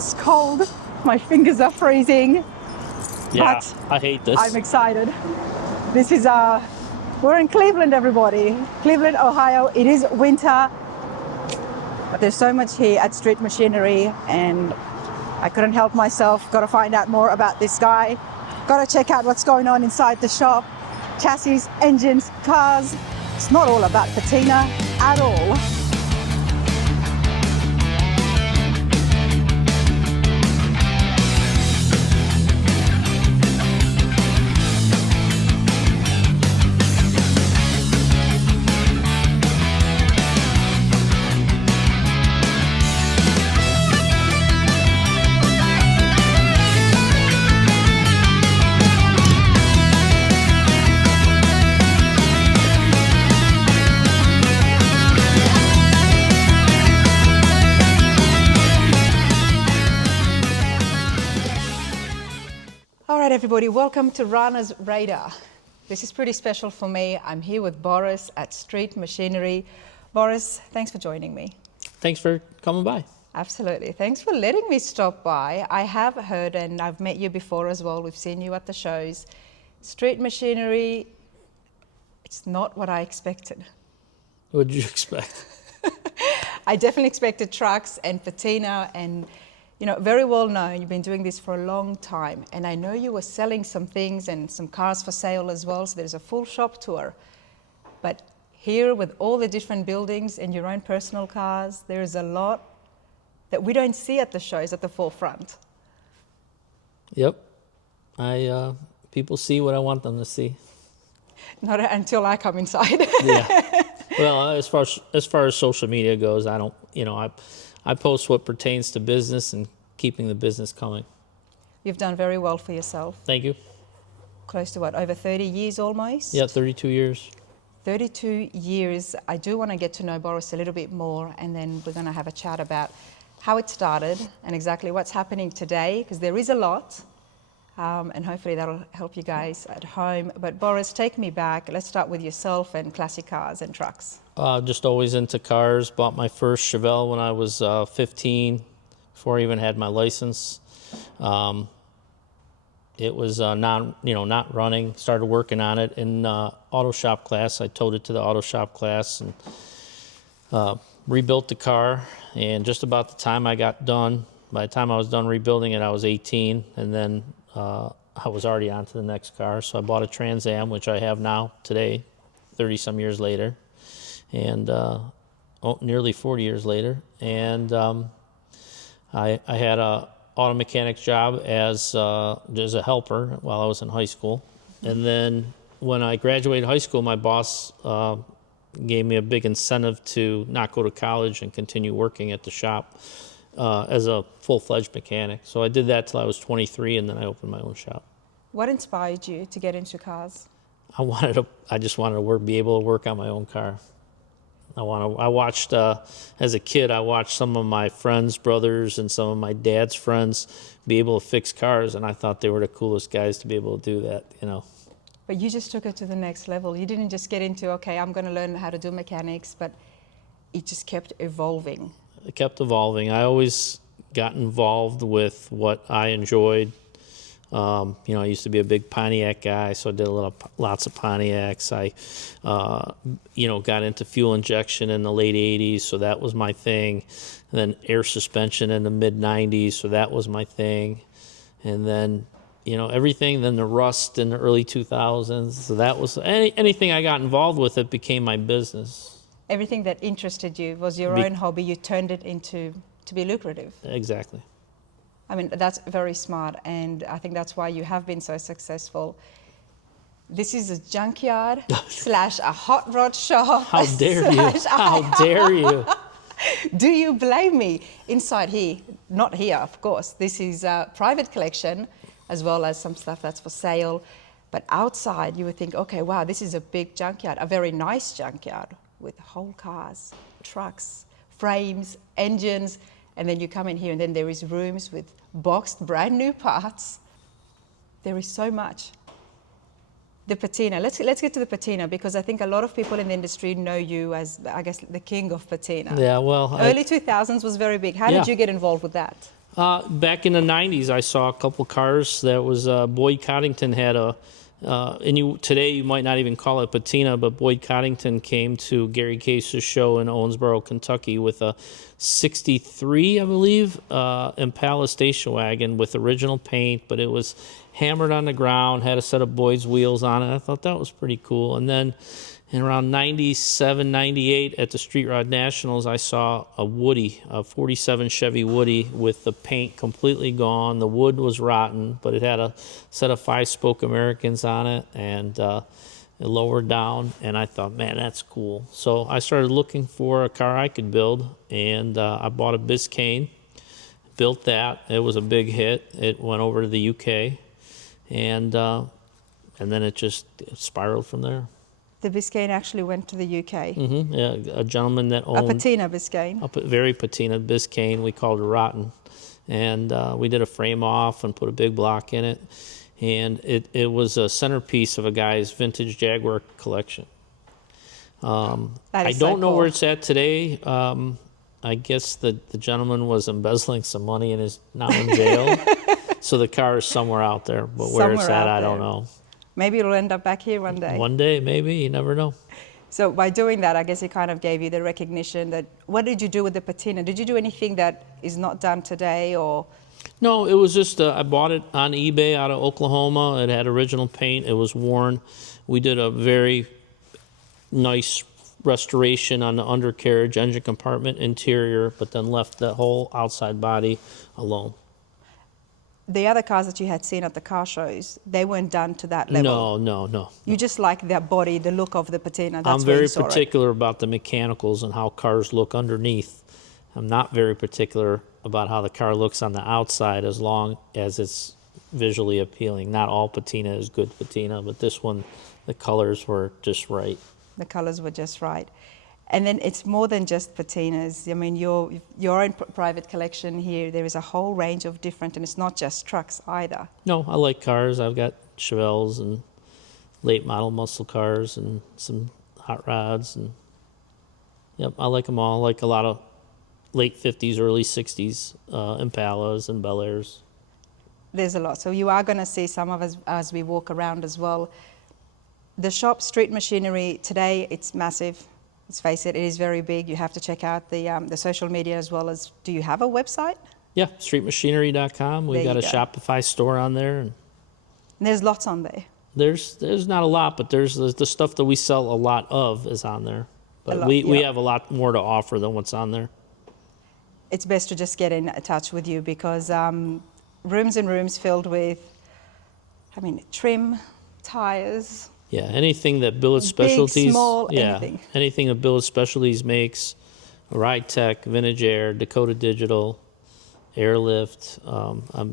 It's cold. My fingers are freezing. Yeah, But I hate this. I'm excited. This is we're in Cleveland, everybody. Cleveland, Ohio. It is winter, but there's so much here at Street Machinery, and I couldn't help myself. Got to find out more about this guy. Got to check out what's going on inside the shop. Chassis, engines, cars. It's not all about patina at all. Everybody, welcome to Runner's Radar. This is pretty special for me. I'm here with Boris at Street Machinery. Boris, thanks for joining me. Thanks for coming by. Absolutely. Thanks for letting me stop by. I have heard, and I've met you before as well. We've seen you at the shows. Street Machinery, it's not what I expected. What did you expect? I definitely expected trucks and patina and very well known. You've been doing this for a long time. And I know you were selling some things and some cars for sale as well. So there's a full shop tour. But here with all the different buildings and your own personal cars, there's a lot that we don't see at the shows at the forefront. Yep. People see what I want them to see. Not until I come inside. Yeah. Well, as far as social media goes, I don't, I post what pertains to business and keeping the business coming. You've done very well for yourself. Thank you. Close to what, over 30 years almost? Yeah, 32 years. 32 years. I do want to get to know Boris a little bit more, and then we're going to have a chat about how it started and exactly what's happening today, because there is a lot, and hopefully that'll help you guys at home. But Boris, take me back. Let's start with yourself and classic cars and trucks. Just always into cars. Bought my first Chevelle when I was 15, before I even had my license. It was not running. Started working on it in auto shop class. I towed it to the auto shop class and rebuilt the car. And just about the time I got done, by the time I was done rebuilding it, I was 18, and then I was already on to the next car. So I bought a Trans Am, which I have now today, 30 some years later. And nearly 40 years later, and I had a auto mechanic's job as a helper while I was in high school. And then when I graduated high school, my boss gave me a big incentive to not go to college and continue working at the shop as a full-fledged mechanic. So I did that till I was 23, and then I opened my own shop. What inspired you to get into cars? I just wanted to be able to work on my own car. I watched, as a kid, I watched some of my friends' brothers and some of my dad's friends be able to fix cars, and I thought they were the coolest guys to be able to do that, But you just took it to the next level. You didn't just get into, okay, I'm going to learn how to do mechanics, but it just kept evolving. It kept evolving. I always got involved with what I enjoyed. I used to be a big Pontiac guy, so I did lots of Pontiacs. I, got into fuel injection in the late 80s, so that was my thing. And then air suspension in the mid 90s, so that was my thing. And then, everything, then the rust in the early 2000s. So that was, anything I got involved with, it became my business. Everything that interested you was your own hobby. You turned it to be lucrative. Exactly. I mean, that's very smart, and I think that's why you have been so successful. This is a junkyard slash a hot rod shop. How dare you? How dare you? Do you blame me? Inside here, not here, of course. This is a private collection, as well as some stuff that's for sale. But outside, you would think, okay, wow, this is a big junkyard, a very nice junkyard with whole cars, trucks, frames, engines. And then you come in here, and then there is rooms with boxed brand new parts. There is so much. The patina. Let's get to the patina, because I think a lot of people in the industry know you as, I guess, the king of patina. Yeah, well, early 2000s was very big. How did you get involved with that? Back in the 90s, I saw a couple cars that was Boyd Coddington had today you might not even call it patina, but Boyd Coddington came to Gary Case's show in Owensboro, Kentucky with a 63, I believe, Impala station wagon with original paint, but it was hammered on the ground, had a set of Boyd's wheels on it. I thought that was pretty cool. And then in around 97, 98 at the Street Rod Nationals, I saw a Woody, a 47 Chevy Woody with the paint completely gone. The wood was rotten, but it had a set of 5-spoke Americans on it, and it lowered down, and I thought, man, that's cool. So I started looking for a car I could build, and I bought a Biscayne, built that. It was a big hit. It went over to the UK, and then it just spiraled from there. The Biscayne actually went to the UK. Mm-hmm. Yeah, a gentleman that owned A patina Biscayne. a very patina Biscayne. We called it rotten, and we did a frame off and put a big block in it, and it was a centerpiece of a guy's vintage Jaguar collection. I don't know where it's at today. I guess the gentleman was embezzling some money and is now in jail, so the car is somewhere out there. But where it's at, I don't know. Maybe it'll end up back here one day. One day, maybe. You never know. So by doing that, I guess it kind of gave you the recognition that, what did you do with the patina? Did you do anything that is not done today, or? No, it was just, I bought it on eBay out of Oklahoma. It had original paint. It was worn. We did a very nice restoration on the undercarriage, engine compartment, interior, but then left the whole outside body alone. The other cars that you had seen at the car shows, they weren't done to that level. No. You just like their body, the look of the patina. That's I'm where very you saw particular about the mechanicals and how cars look underneath. I'm not very particular about how the car looks on the outside, as long as it's visually appealing. Not all patina is good patina, but this one, the colors were just right. The colors were just right. And then it's more than just patinas. I mean, your own private collection here, there is a whole range of different, and it's not just trucks either. No, I like cars. I've got Chevelles and late model muscle cars and some hot rods, and yep, I like them all. I like a lot of late 50s, early 60s Impalas and Bel Airs. There's a lot. So you are going to see some of us as we walk around as well. The shop, Street Machinery, today it's massive. Let's face it, it is very big. You have to check out the social media as well as, do you have a website? Yeah, streetmachinery.com. We've got a Shopify store on there. And there's lots on there. There's not a lot, but there's the stuff that we sell a lot of is on there. But we have a lot more to offer than what's on there. It's best to just get in touch with you, because rooms and rooms filled with, I mean, trim, tires. Yeah, anything that Billet Specialties. Big, small, anything. Anything that Billet Specialties makes, Ride Tech, Vintage Air, Dakota Digital, Airlift.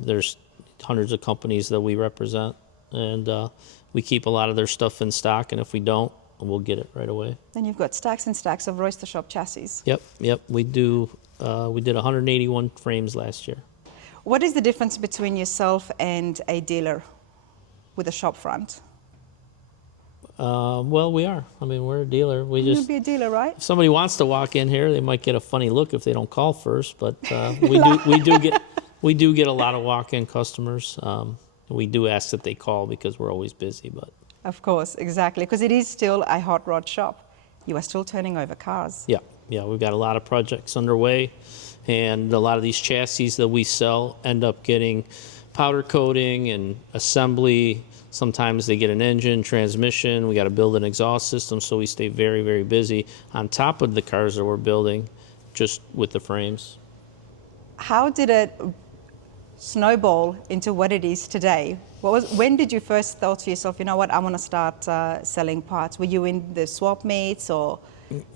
There's hundreds of companies that we represent, and we keep a lot of their stuff in stock, and if we don't, we'll get it right away. Then you've got stacks and stacks of Roadster Shop chassis. Yep, we do. We did 181 frames last year. What is the difference between yourself and a dealer with a shop front? Well, we are. I mean, we're a dealer. You'll be a dealer, right? If somebody wants to walk in here, they might get a funny look if they don't call first. But we do get a lot of walk-in customers. We do ask that they call because we're always busy. But of course, exactly, because it is still a hot rod shop. You are still turning over cars. Yeah, we've got a lot of projects underway, and a lot of these chassis that we sell end up getting powder coating and assembly. Sometimes they get an engine, transmission. We got to build an exhaust system, so we stay very, very busy on top of the cars that we're building, just with the frames. How did it snowball into what it is today? When did you first thought to yourself, you know what, I want to start selling parts? Were you in the swap meets or?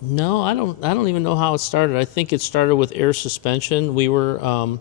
No, I don't even know how it started. I think it started with air suspension. We were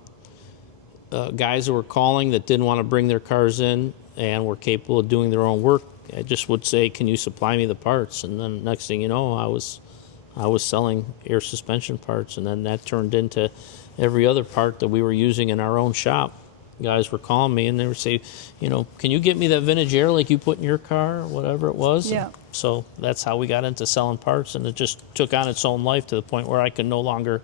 guys that were calling that didn't want to bring their cars in and were capable of doing their own work. I just would say, can you supply me the parts? And then next thing you know, I was selling air suspension parts, and then that turned into every other part that we were using in our own shop. Guys were calling me and they would say, can you get me that vintage air like you put in your car, or whatever it was? Yeah. And so that's how we got into selling parts, and it just took on its own life to the point where I could no longer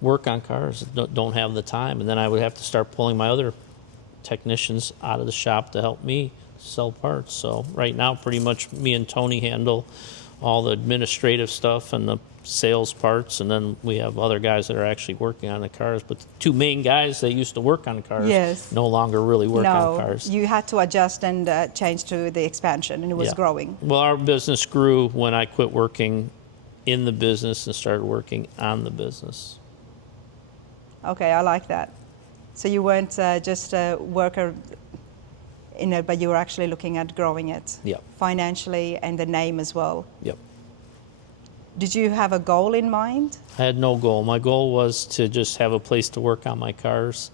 work on cars, don't have the time. And then I would have to start pulling my other technicians out of the shop to help me sell parts. So right now, pretty much me and Tony handle all the administrative stuff and the sales parts, and then we have other guys that are actually working on the cars. But the two main guys that used to work on cars Yes. no longer really work on No, cars. you had to adjust and change to the expansion, and it was Yeah. growing. Well, our business grew when I quit working in the business and started working on the business. Okay, I like that. So you weren't just a worker in it, but you were actually looking at growing it Yep. financially and the name as well. Yep. Did you have a goal in mind? I had no goal. My goal was to just have a place to work on my cars,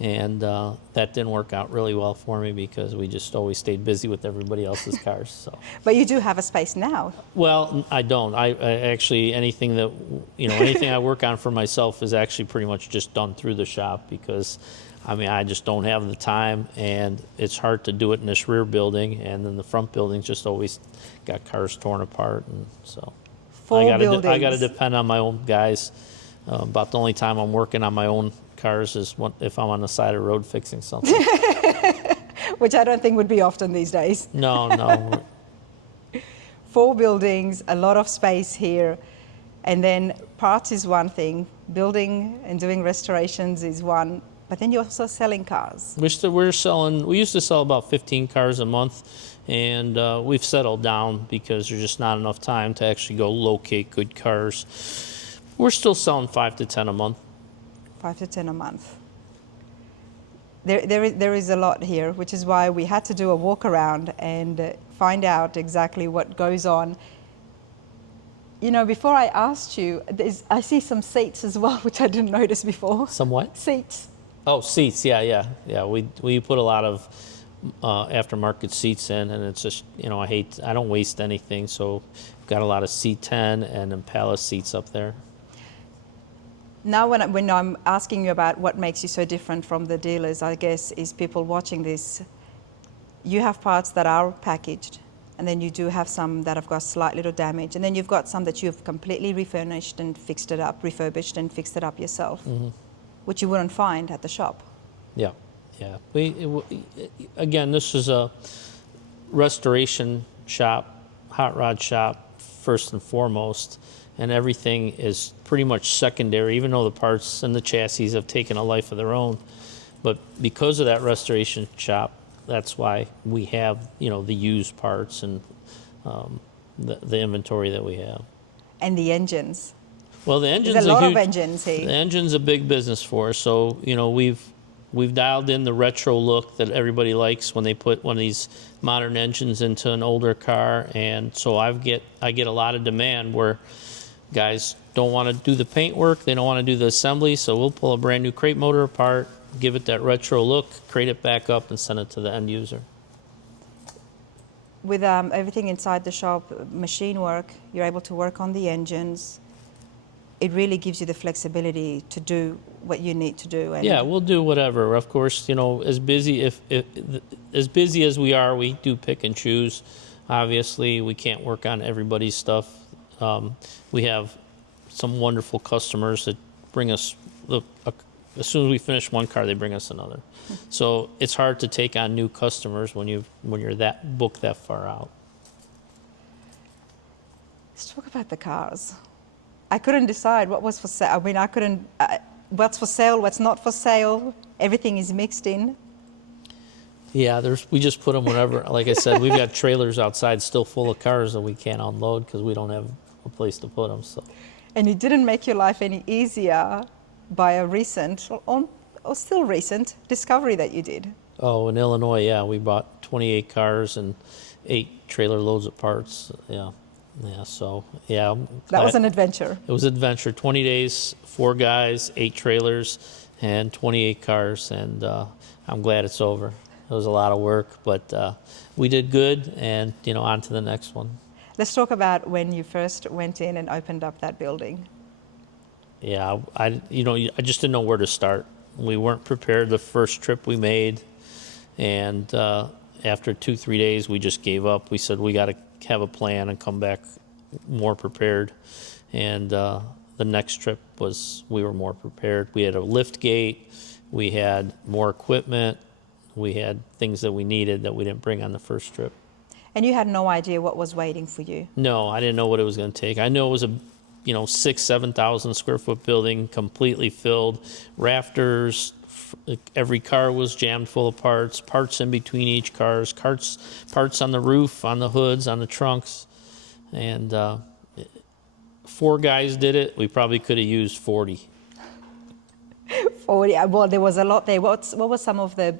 and that didn't work out really well for me because we just always stayed busy with everybody else's cars. So, But you do have a space now. well, I don't. I actually anything that anything I work on for myself is actually pretty much just done through the shop because, I mean, I just don't have the time, and it's hard to do it in this rear building, and then the front building's just always got cars torn apart, and so. I got to depend on my own guys. About the only time I'm working on my own cars is if I'm on the side of the road fixing something. Which I don't think would be often these days. No. 4 buildings, a lot of space here, and then parts is one thing, building and doing restorations is one, but then you're also selling cars. We're selling. We used to sell about 15 cars a month, and we've settled down because there's just not enough time to actually go locate good cars. We're still selling 5 to 10 a month. 5 to 10 a month. There is a lot here, which is why we had to do a walk around and find out exactly what goes on. You know, before I asked you, I see some seats as well, which I didn't notice before. Some what? Seats. Oh, seats. Yeah. We put a lot of aftermarket seats in, and it's just I don't waste anything, so we've got a lot of C10 and Impala seats up there. Now when I'm asking you about what makes you so different from the dealers, I guess, is people watching this, you have parts that are packaged, and then you do have some that have got slight little damage, and then you've got some that you've completely refurbished and fixed it up yourself, which you wouldn't find at the shop. Yeah. Again, this is a restoration shop, hot rod shop, first and foremost, and everything is pretty much secondary, even though the parts and the chassis have taken a life of their own. But because of that restoration shop, that's why we have, the used parts and the inventory that we have. And the engines. Well, the engine's There's a lot of engines here. The engine's a big business for us, so we've dialed in the retro look that everybody likes when they put one of these modern engines into an older car, and so I get a lot of demand where guys don't want to do the paint work, they don't want to do the assembly, so we'll pull a brand new crate motor apart, give it that retro look, crate it back up, and send it to the end user. With everything inside the shop, machine work, you're able to work on the engines. It really gives you the flexibility to do what you need to do. And yeah, we'll do whatever. Of course, as busy as we are, we do pick and choose. Obviously, we can't work on everybody's stuff. We have some wonderful customers that bring us, as soon as we finish one car, they bring us another. So it's hard to take on new customers when you're booked that far out. Let's talk about the cars. I couldn't decide what was for sale. I mean, I couldn't, what's for sale, what's not for sale. Everything is mixed in. Yeah, we just put them wherever. Like I said, we've got trailers outside still full of cars that we can't unload because we don't have a place to put them. So. And it didn't make your life any easier by a recent, or still recent, discovery that you did. Oh, in Illinois, yeah, we bought 28 cars and 8 trailer loads of parts. Yeah. So, yeah. That was an adventure. It was an adventure. 20 days, 4 guys, 8 trailers, and 28 cars, and I'm glad it's over. It was a lot of work, but we did good, and, on to the next one. Let's talk about when you first went in and opened up that building. Yeah, I just didn't know where to start. We weren't prepared the first trip we made, and after 2-3 days, we just gave up. We said we got to have a plan and come back more prepared. And the next trip we were more prepared. We had a lift gate, we had more equipment, we had things that we needed that we didn't bring on the first trip. And you had no idea what was waiting for you? No, I didn't know what it was going to take. I know it was a 6,000-7,000 square foot building, completely filled, rafters. Every car was jammed full of parts in between each cars, parts on the roof, on the hoods, on the trunks. And 4 guys did it. We probably could have used 40. 40, well, there was a lot there. What was some of the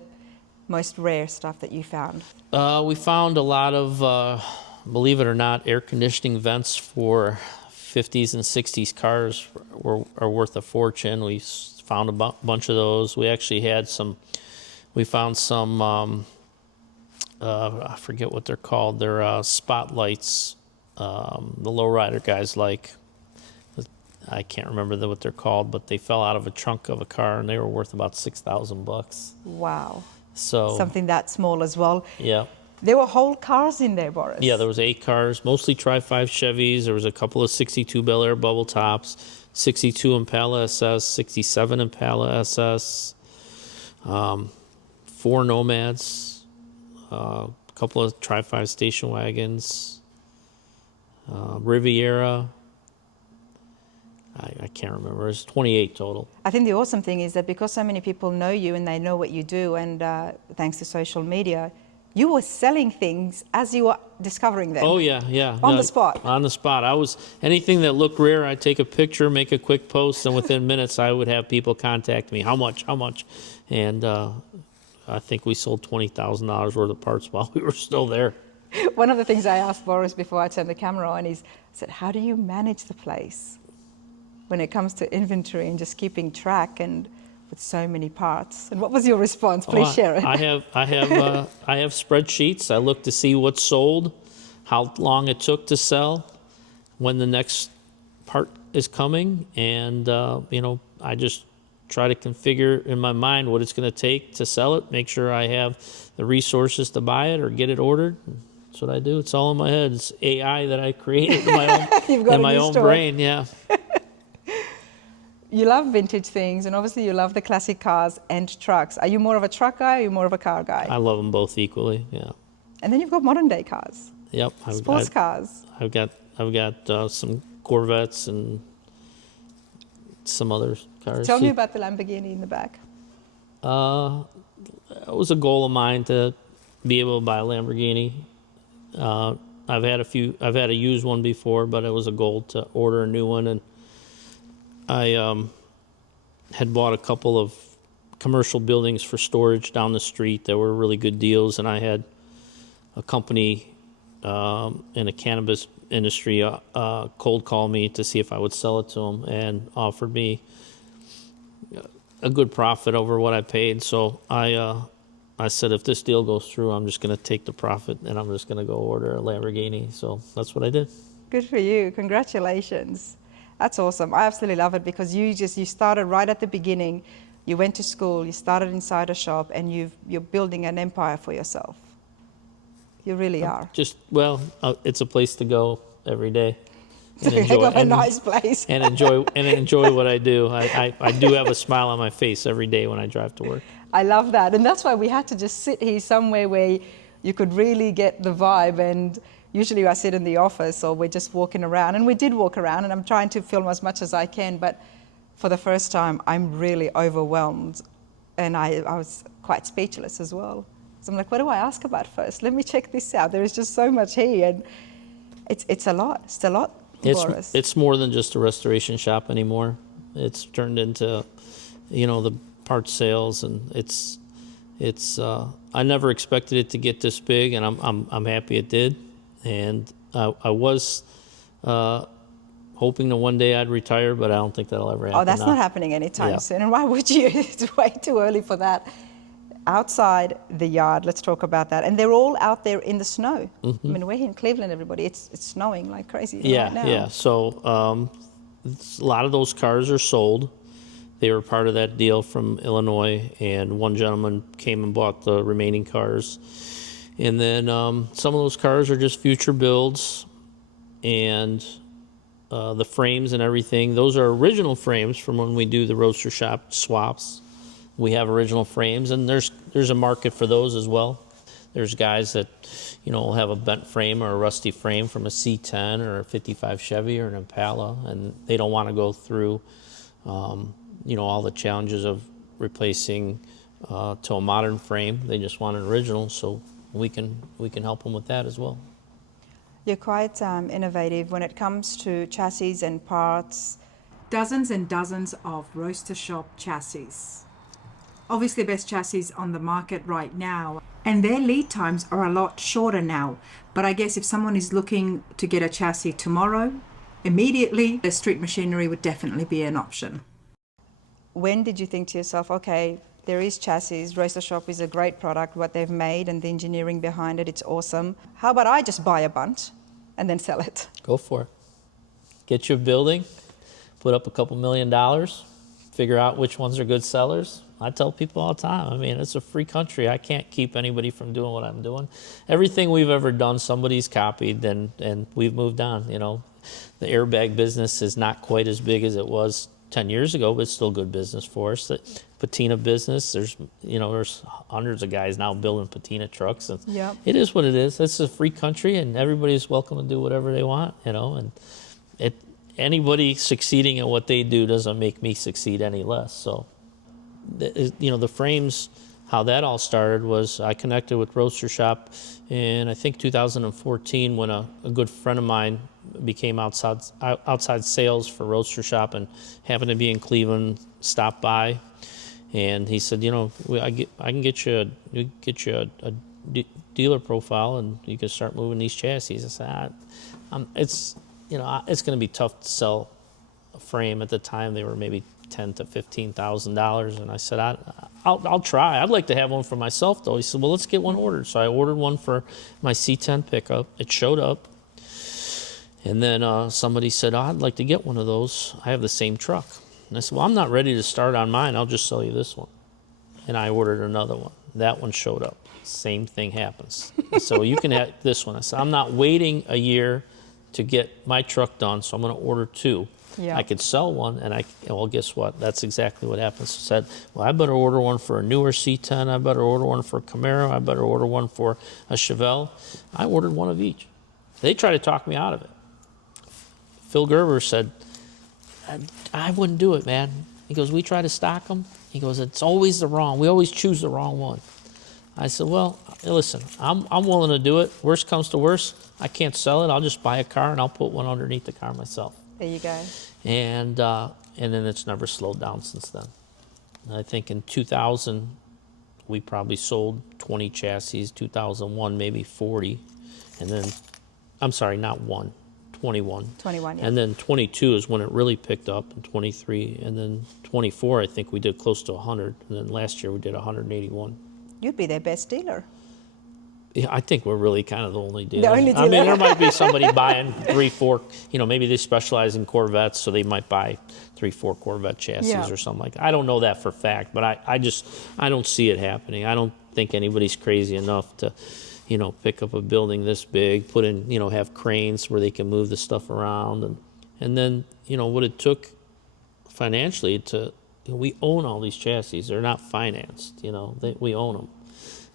most rare stuff that you found? We found a lot of, believe it or not, air conditioning vents for 50s and 60s cars are worth a fortune. We found a bunch of those. We actually had we found some, I forget what they're called. They're spotlights, the lowrider guys like. I can't remember what they're called, but they fell out of a trunk of a car and they were worth about $6,000. Wow. So something that small as well. Yeah. There were whole cars in there, Boris. Yeah, there was 8 cars, mostly Tri-5 Chevys. There was a couple of 62 Bel Air bubble tops, 62 Impala SS, 67 Impala SS, 4 Nomads, a couple of Tri-5 station wagons, Riviera. I can't remember. It's 28 total. I think the awesome thing is that because so many people know you and they know what you do, and thanks to social media, you were selling things as you were discovering them. Oh, yeah, yeah. On the spot. On the spot. Anything that looked rare, I'd take a picture, make a quick post, and within minutes I would have people contact me. How much? And I think we sold $20,000 worth of parts while we were still there. One of the things I asked Boris before I turned the camera on is, I said, how do you manage the place when it comes to inventory and just keeping track and with so many parts? And what was your response? Please share it. I have spreadsheets. I look to see what's sold, how long it took to sell, when the next part is coming, and I just try to configure in my mind what it's going to take to sell it. Make sure I have the resources to buy it or get it ordered. That's what I do. It's all in my head. It's AI that I created in my own brain. Yeah. You love vintage things, and obviously you love the classic cars and trucks. Are you more of a truck guy or are you more of a car guy? I love them both equally, yeah. And then you've got modern day cars. Yep. Sports cars. I've got some Corvettes and some other cars. Tell me about the Lamborghini in the back. It was a goal of mine to be able to buy a Lamborghini. I've had a used one before, but it was a goal to order a new one, and I had bought a couple of commercial buildings for storage down the street that were really good deals, and I had a company in a cannabis industry cold call me to see if I would sell it to them and offered me a good profit over what I paid. So I said, if this deal goes through, I'm just going to take the profit and I'm just going to go order a Lamborghini. So that's what I did. Good for you. Congratulations. That's awesome. I absolutely love it because you started right at the beginning. You went to school, you started inside a shop, and you're building an empire for yourself. You really are. It's a place to go every day. It's a heck of a nice place. and enjoy what I do. I do have a smile on my face every day when I drive to work. I love that. And that's why we had to just sit here somewhere where you could really get the vibe. And usually I sit in the office or we're just walking around. And we did walk around, and I'm trying to film as much as I can. But for the first time, I'm really overwhelmed. And I was quite speechless as well. So I'm like, what do I ask about first? Let me check this out. There is just so much here. And it's a lot. It's a lot, Boris. It's more than just a restoration shop anymore. It's turned into, the parts sales, and it's. I never expected it to get this big, and I'm happy it did. And I was hoping that one day I'd retire, but I don't think that'll ever happen. Oh, that's not happening anytime soon. And why would you? It's way too early for that. Outside the yard, let's talk about that. And they're all out there in the snow. Mm-hmm. I mean, we're here in Cleveland, everybody. It's snowing like crazy right now. Yeah. So a lot of those cars are sold. They were part of that deal from Illinois, and one gentleman came and bought the remaining cars. And then some of those cars are just future builds, and the frames and everything, those are original frames from when we do the Roadster Shop swaps. We have original frames, and there's a market for those as well. There's guys that, will have a bent frame or a rusty frame from a C10 or a 55 Chevy or an Impala, and they don't want to go through, all the challenges of replacing to a modern frame. They just want an original, so we can help them with that as well. You're quite innovative when it comes to chassis and parts. Dozens and dozens of Roadster Shop chassis. Obviously best chassis on the market right now, and their lead times are a lot shorter now. But I guess if someone is looking to get a chassis tomorrow, immediately the street machinery would definitely be an option. When did you think to yourself, okay, there is chassis, Roadster Shop is a great product, what they've made and the engineering behind it, it's awesome. How about I just buy a bunch and then sell it? Go for it. Get your building, put up a couple $1 million, figure out which ones are good sellers. I tell people all the time, I mean, it's a free country. I can't keep anybody from doing what I'm doing. Everything we've ever done, somebody's copied, and we've moved on. The airbag business is not quite as big as it was 10 years ago, but it's still good business for us. The patina business, there's hundreds of guys now building patina trucks. And yep. It is what it is. It's a free country, and everybody's welcome to do whatever they want, and anybody succeeding at what they do doesn't make me succeed any less. So, the frames, how that all started was I connected with Roadster Shop in, I think, 2014 when a good friend of mine became outside sales for Roadster Shop and happened to be in Cleveland, stopped by, and he said, I can get you a dealer profile and you can start moving these chassis. I said, it's going to be tough to sell a frame. At the time they were maybe $10,000 to $15,000, and I said, I'll try. I'd like to have one for myself, though. He said, well, let's get one ordered. So I ordered one for my C10 pickup. It showed up, and then somebody said, I'd like to get one of those. I have the same truck. And I said, well, I'm not ready to start on mine. I'll just sell you this one. And I ordered another one. That one showed up. Same thing happens. So you can have this one. I said, I'm not waiting a year to get my truck done, so I'm going to order two. Yeah. I could sell one, and well, guess what? That's exactly what happened. So I said, well, I better order one for a newer C10. I better order one for a Camaro. I better order one for a Chevelle. I ordered one of each. They tried to talk me out of it. Phil Gerber said, I wouldn't do it, man. He goes, we try to stock them. He goes, it's always we always choose the wrong one. I said, well, listen, I'm willing to do it. Worst comes to worst, I can't sell it. I'll just buy a car, and I'll put one underneath the car myself. There you go. And then it's never slowed down since then. I think in 2000, we probably sold 20 chassis, 2001 maybe 40, and then, I'm sorry, not one, 21. 21, yeah. And then 22 is when it really picked up, and 23, and then 24, I think we did close to 100, and then last year we did 181. You'd be their best dealer. Yeah, I think we're really kind of the only dealer. The only dealer. I mean, there might be somebody buying 3, 4, maybe they specialize in Corvettes, so they might buy 3, 4 Corvette chassis or something like that. I don't know that for a fact, but I don't see it happening. I don't think anybody's crazy enough to, pick up a building this big, put in, have cranes where they can move the stuff around. And then, what it took financially we own all these chassis. They're not financed, we own them.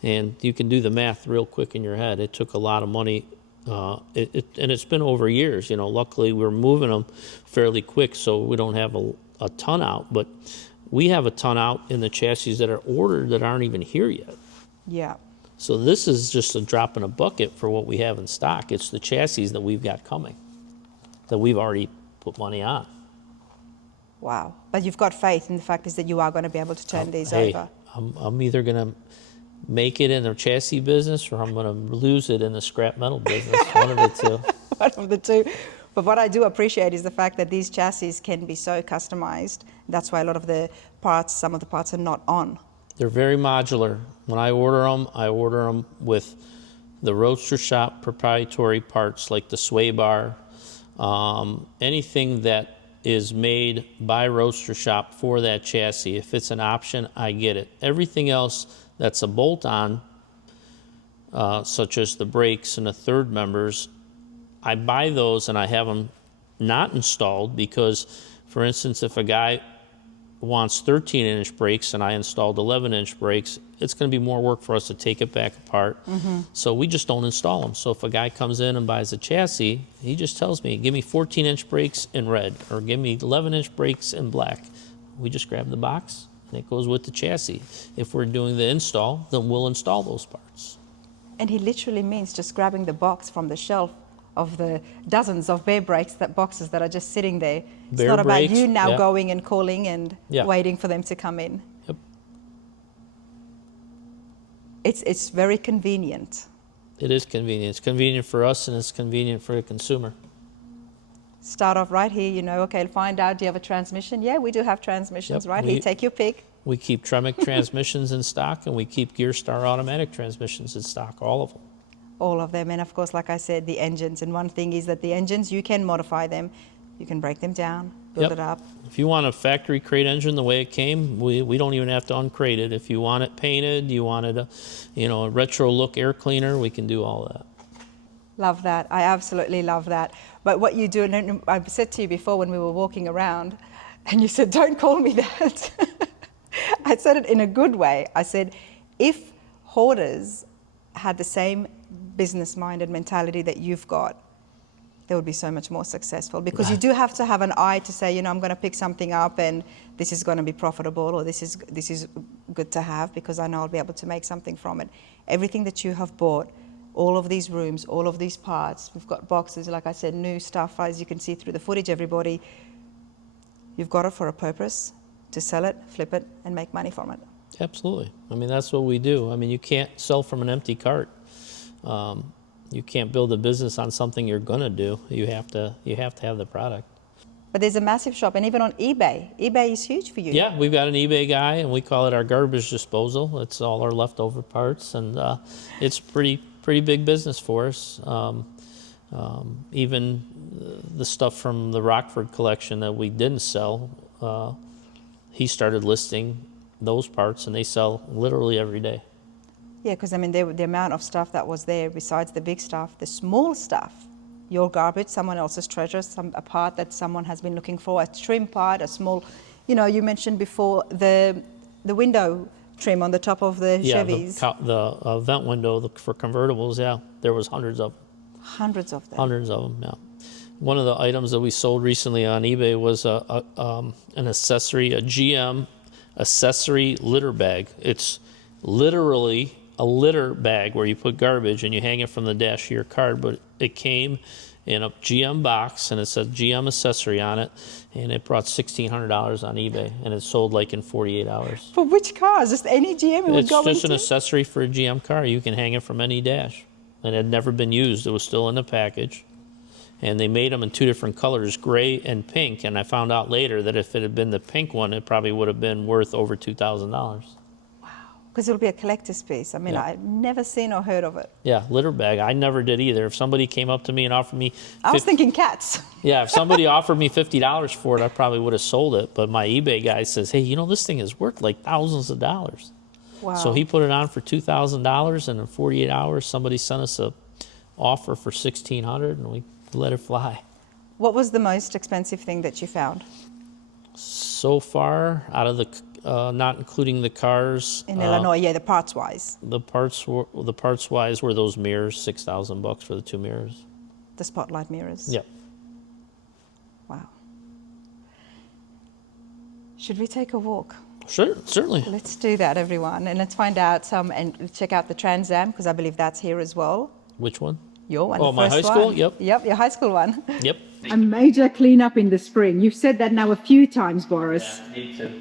And you can do the math real quick in your head. It took a lot of money, and it's been over years. Luckily we're moving them fairly quick, so we don't have a ton out. But we have a ton out in the chassis that are ordered that aren't even here yet. Yeah. So this is just a drop in a bucket for what we have in stock. It's the chassis that we've got coming, that we've already put money on. Wow. But you've got faith in the fact is that you are going to be able to turn these over. I'm either going to make it in the chassis business, or I'm going to lose it in the scrap metal business. One of the two. One of the two. But what I do appreciate is the fact that these chassis can be so customized. That's why a lot of the parts, some of the parts are not on. They're very modular. When I order them with the Roadster Shop proprietary parts, like the sway bar, anything that is made by Roadster Shop for that chassis. If it's an option, I get it. Everything else that's a bolt-on, such as the brakes and the third members, I buy those and I have them not installed because, for instance, if a guy wants 13-inch brakes and I installed 11-inch brakes, it's going to be more work for us to take it back apart. So we just don't install them. So if a guy comes in and buys a chassis, he just tells me, give me 14-inch brakes in red or give me 11-inch brakes in black. We just grab the box and it goes with the chassis. If we're doing the install, then we'll install those parts. And he literally means just grabbing the box from the shelf of the dozens of bare brakes, that boxes that are just sitting there. It's Bare not brakes, about you now yeah. going and calling and Yeah. waiting for them to come in. Yep. It's very convenient. It is convenient. It's convenient for us and it's convenient for the consumer. Start off right here, you know, okay, find out, do you have a transmission? Yeah, we do have transmissions, Yep, right here, take your pick. We keep Tremec transmissions in stock and we keep Gearstar automatic transmissions in stock, all of them. All of them, and of course, like I said, the engines. And one thing is that the engines, you can modify them. You can break them down, build Yep. it up. If you want a factory crate engine the way it came, we don't even have to uncrate it. If you want it painted, you wanted a retro look air cleaner, we can do all that. Love that. I absolutely love that. But what you do, and I said to you before when we were walking around, and you said, don't call me that. I said it in a good way. I said, if hoarders had the same business-minded mentality that you've got, they would be so much more successful, because you do have to have an eye to say, you know, I'm going to pick something up and this is going to be profitable, or this is good to have because I know I'll be able to make something from it. Everything that you have bought, all of these rooms, all of these parts, we've got boxes, like I said, new stuff, as you can see through the footage, everybody, you've got it for a purpose, to sell it, flip it, and make money from it. Absolutely. I mean, that's what we do. I mean, you can't sell from an empty cart. You can't build a business on something you're gonna do. You have to have the product. But there's a massive shop, and even on eBay. eBay is huge for you. Yeah, we've got an eBay guy, and we call it our garbage disposal. It's all our leftover parts, and it's pretty big business for us. Even the stuff from the Rockford collection that we didn't sell, he started listing those parts, and they sell literally every day. Yeah, because I mean, the amount of stuff that was there, besides the big stuff, the small stuff, your garbage, someone else's treasure, a part that someone has been looking for, a trim part, a small, you know, you mentioned before the window trim on the top of the Chevys. The vent window for convertibles, yeah, there was hundreds of them. Hundreds of them. Hundreds of them, yeah. One of the items that we sold recently on eBay was an accessory, a GM accessory litter bag. It's literally a litter bag where you put garbage and you hang it from the dash of your car, but it came in a GM box and it said GM accessory on it, and it brought $1,600 on eBay, and it sold like in 48 hours. For which cars? Just any GM it would go into? It's just an accessory for a GM car. You can hang it from any dash, and it had never been used. It was still in the package, and they made them in two different colors, gray and pink, and I found out later that if it had been the pink one, it probably would have been worth over $2,000. Because it'll be a collector's piece. I mean, Yeah. I've never seen or heard of it. Yeah, litter bag. I never did either. If somebody came up to me and offered me, I was thinking cats. yeah, if somebody offered me $50 for it, I probably would have sold it. But my eBay guy says, hey, you know, this thing is worth like thousands of dollars. Wow. So he put it on for $2,000, and in 48 hours, somebody sent us a offer for $1,600, and we let it fly. What was the most expensive thing that you found? So far, out of the not including the cars. In Illinois, yeah, the parts-wise. The parts-wise were those mirrors, $6,000 for the two mirrors. The spotlight mirrors. Yep. Wow. Should we take a walk? Sure, certainly. Let's do that, everyone, and let's find out and check out the Trans Am, because I believe that's here as well. Which one? Your one. Oh, the my first high school? one. Yep. Yep, your high school one. Yep. A major cleanup in the spring. You've said that now a few times, Boris. Yeah, need to.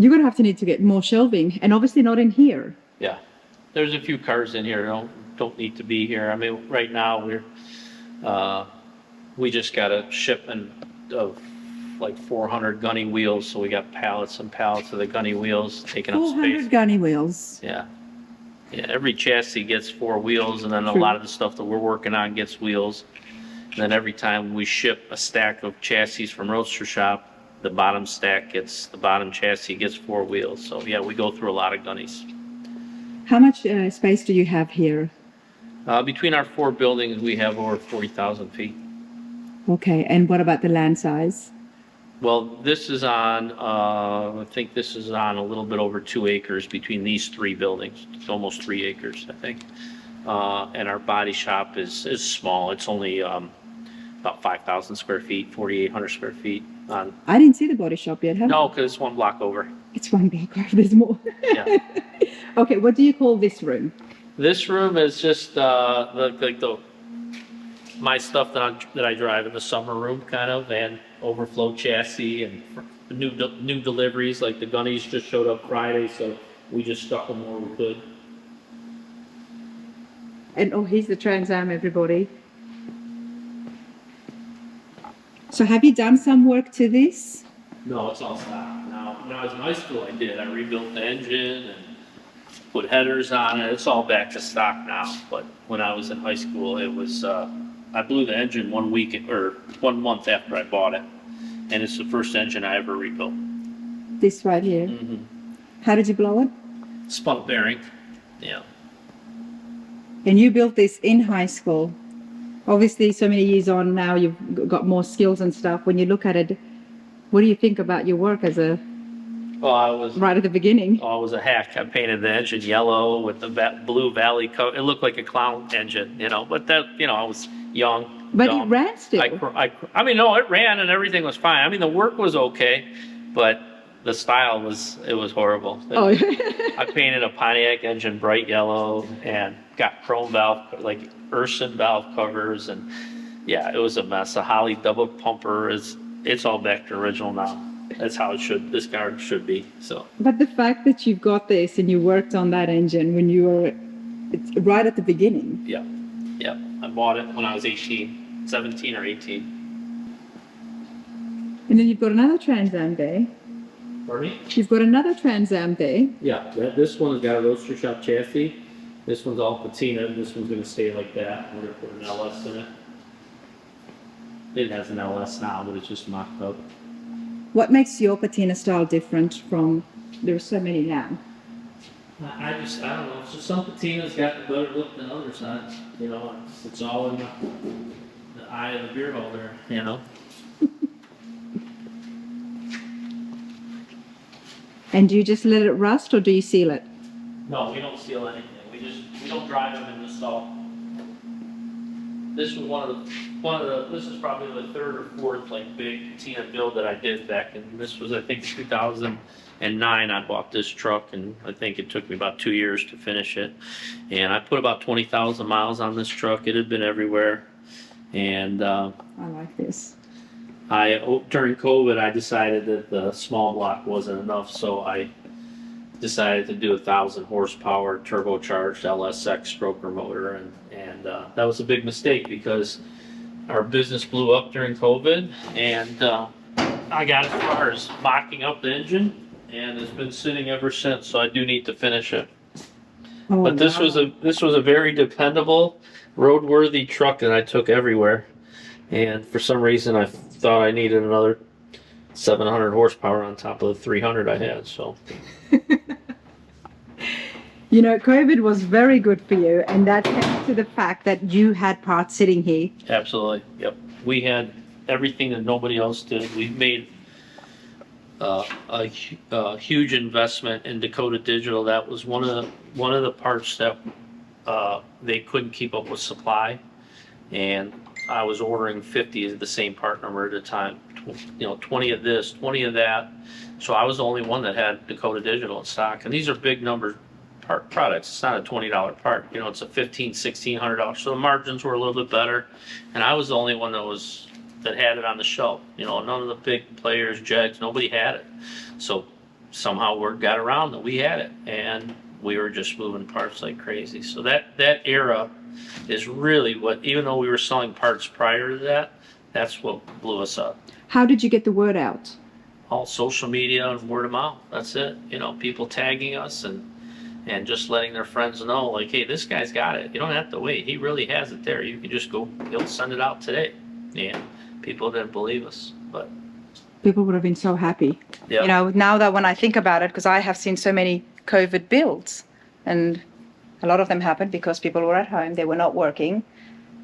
You're going to need to get more shelving, and obviously not in here. Yeah, there's a few cars in here don't need to be here. I mean, right now we just got a shipment of like 400 gunny wheels, so we got pallets and pallets of the gunny wheels taking up 400 space. gunny wheels. Yeah, every chassis gets 4 wheels, and then a True. lot of the stuff that we're working on gets wheels. And then every time we ship a stack of chassis from Roadster Shop, the bottom chassis gets 4 wheels. So yeah, we go through a lot of gunnies. How much space do you have here? Between our 4 buildings, we have over 40,000 feet. Okay, and what about the land size? Well, this is on, I think this is on a little bit over 2 acres between these 3 buildings. It's almost 3 acres, I think. And our body shop is small. It's only about 5,000 square feet, 4,800 square feet. I didn't see the body shop yet, have No, because it's 1 block over. It's one block off, there's more. Yeah. Okay, what do you call this room? This room is just my stuff that I drive in the summer room, kind of, and overflow chassis and new deliveries. Like the gunnies just showed up Friday, so we just stuck them where we could. And oh, here's the Trans Am, everybody. So have you done some work to this? No, it's all stock. Now, when I was in high school, I did. I rebuilt the engine and put headers on it. It's all back to stock now. But when I was in high school, it was, I blew the engine 1 week or 1 month after I bought it. And it's the first engine I ever rebuilt. This right here? Mm-hmm. How did you blow it? Spun bearing. Yeah. And you built this in high school. Obviously, so many years on now, you've got more skills and stuff. When you look at it, what do you think about your work as a right at the beginning? I was a hack. I painted the engine yellow with the blue valley coat. It looked like a clown engine, but that, I was young. But dumb. it ran still. I mean, no, it ran and everything was fine. I mean, the work was okay, but the style was horrible. I painted a Pontiac engine bright yellow and got chrome valve, like Urson valve covers, and yeah, it was a mess. A Holley double pumper it's all back to original now. That's how this car should be. So. But the fact that you got this and you worked on that engine when you were right at the beginning. Yeah. I bought it when I was 17 or 18. And then you've got another Trans Am there. Pardon me? You've got another Trans Am there. Yeah, this one's got a Roadster Shop chassis. This one's all patina. This one's going to stay like that. We're going to put an LS in it. It has an LS now, but it's just mocked up. What makes your patina style different from, there's so many now? I don't know. So some patina's got a better look than others. It's all in the eye of the beer holder, And do you just let it rust or do you seal it? No, we don't seal anything. We don't drive them in the stall. This was this is probably the 3rd or 4th like big patina build that I did back in, this was I think 2009 I bought this truck, and I think it took me about 2 years to finish it. And I put about 20,000 miles on this truck. It had been everywhere. And I like this. During COVID, I decided that the small block wasn't enough, so I decided to do 1,000 horsepower turbocharged LSX stroker motor, and that was a big mistake because our business blew up during COVID, and I got as far as mocking up the engine, and it's been sitting ever since. So I do need to finish it. Oh, but this was a very dependable, roadworthy truck that I took everywhere, and for some reason I thought I needed another 700 horsepower on top of the 300 I had. So. COVID was very good for you, and that came to the fact that you had parts sitting here. Absolutely. Yep. We had everything that nobody else did. We made a huge investment in Dakota Digital. That was one of the parts that they couldn't keep up with supply, and I was ordering 50 of the same part number at a time. 20 of this, 20 of that. So I was the only one that had Dakota Digital in stock, and these are big number products. It's not a $20 part. It's a $1,500, $1,600. So the margins were a little bit better, and I was the only one that had it on the shelf. None of the big players, Jegs, nobody had it. So somehow word got around that we had it, and we were just moving parts like crazy. So that era is really what, even though we were selling parts prior to that, that's what blew us up. How did you get the word out? All social media and word of mouth. That's it. People tagging us and just letting their friends know, like, hey, this guy's got it. You don't have to wait. He really has it there. You can just go, he'll send it out today. And people didn't believe us, but people would have been so happy. Yeah. Now that when I think about it, because I have seen so many COVID builds, and a lot of them happened because people were at home, they were not working.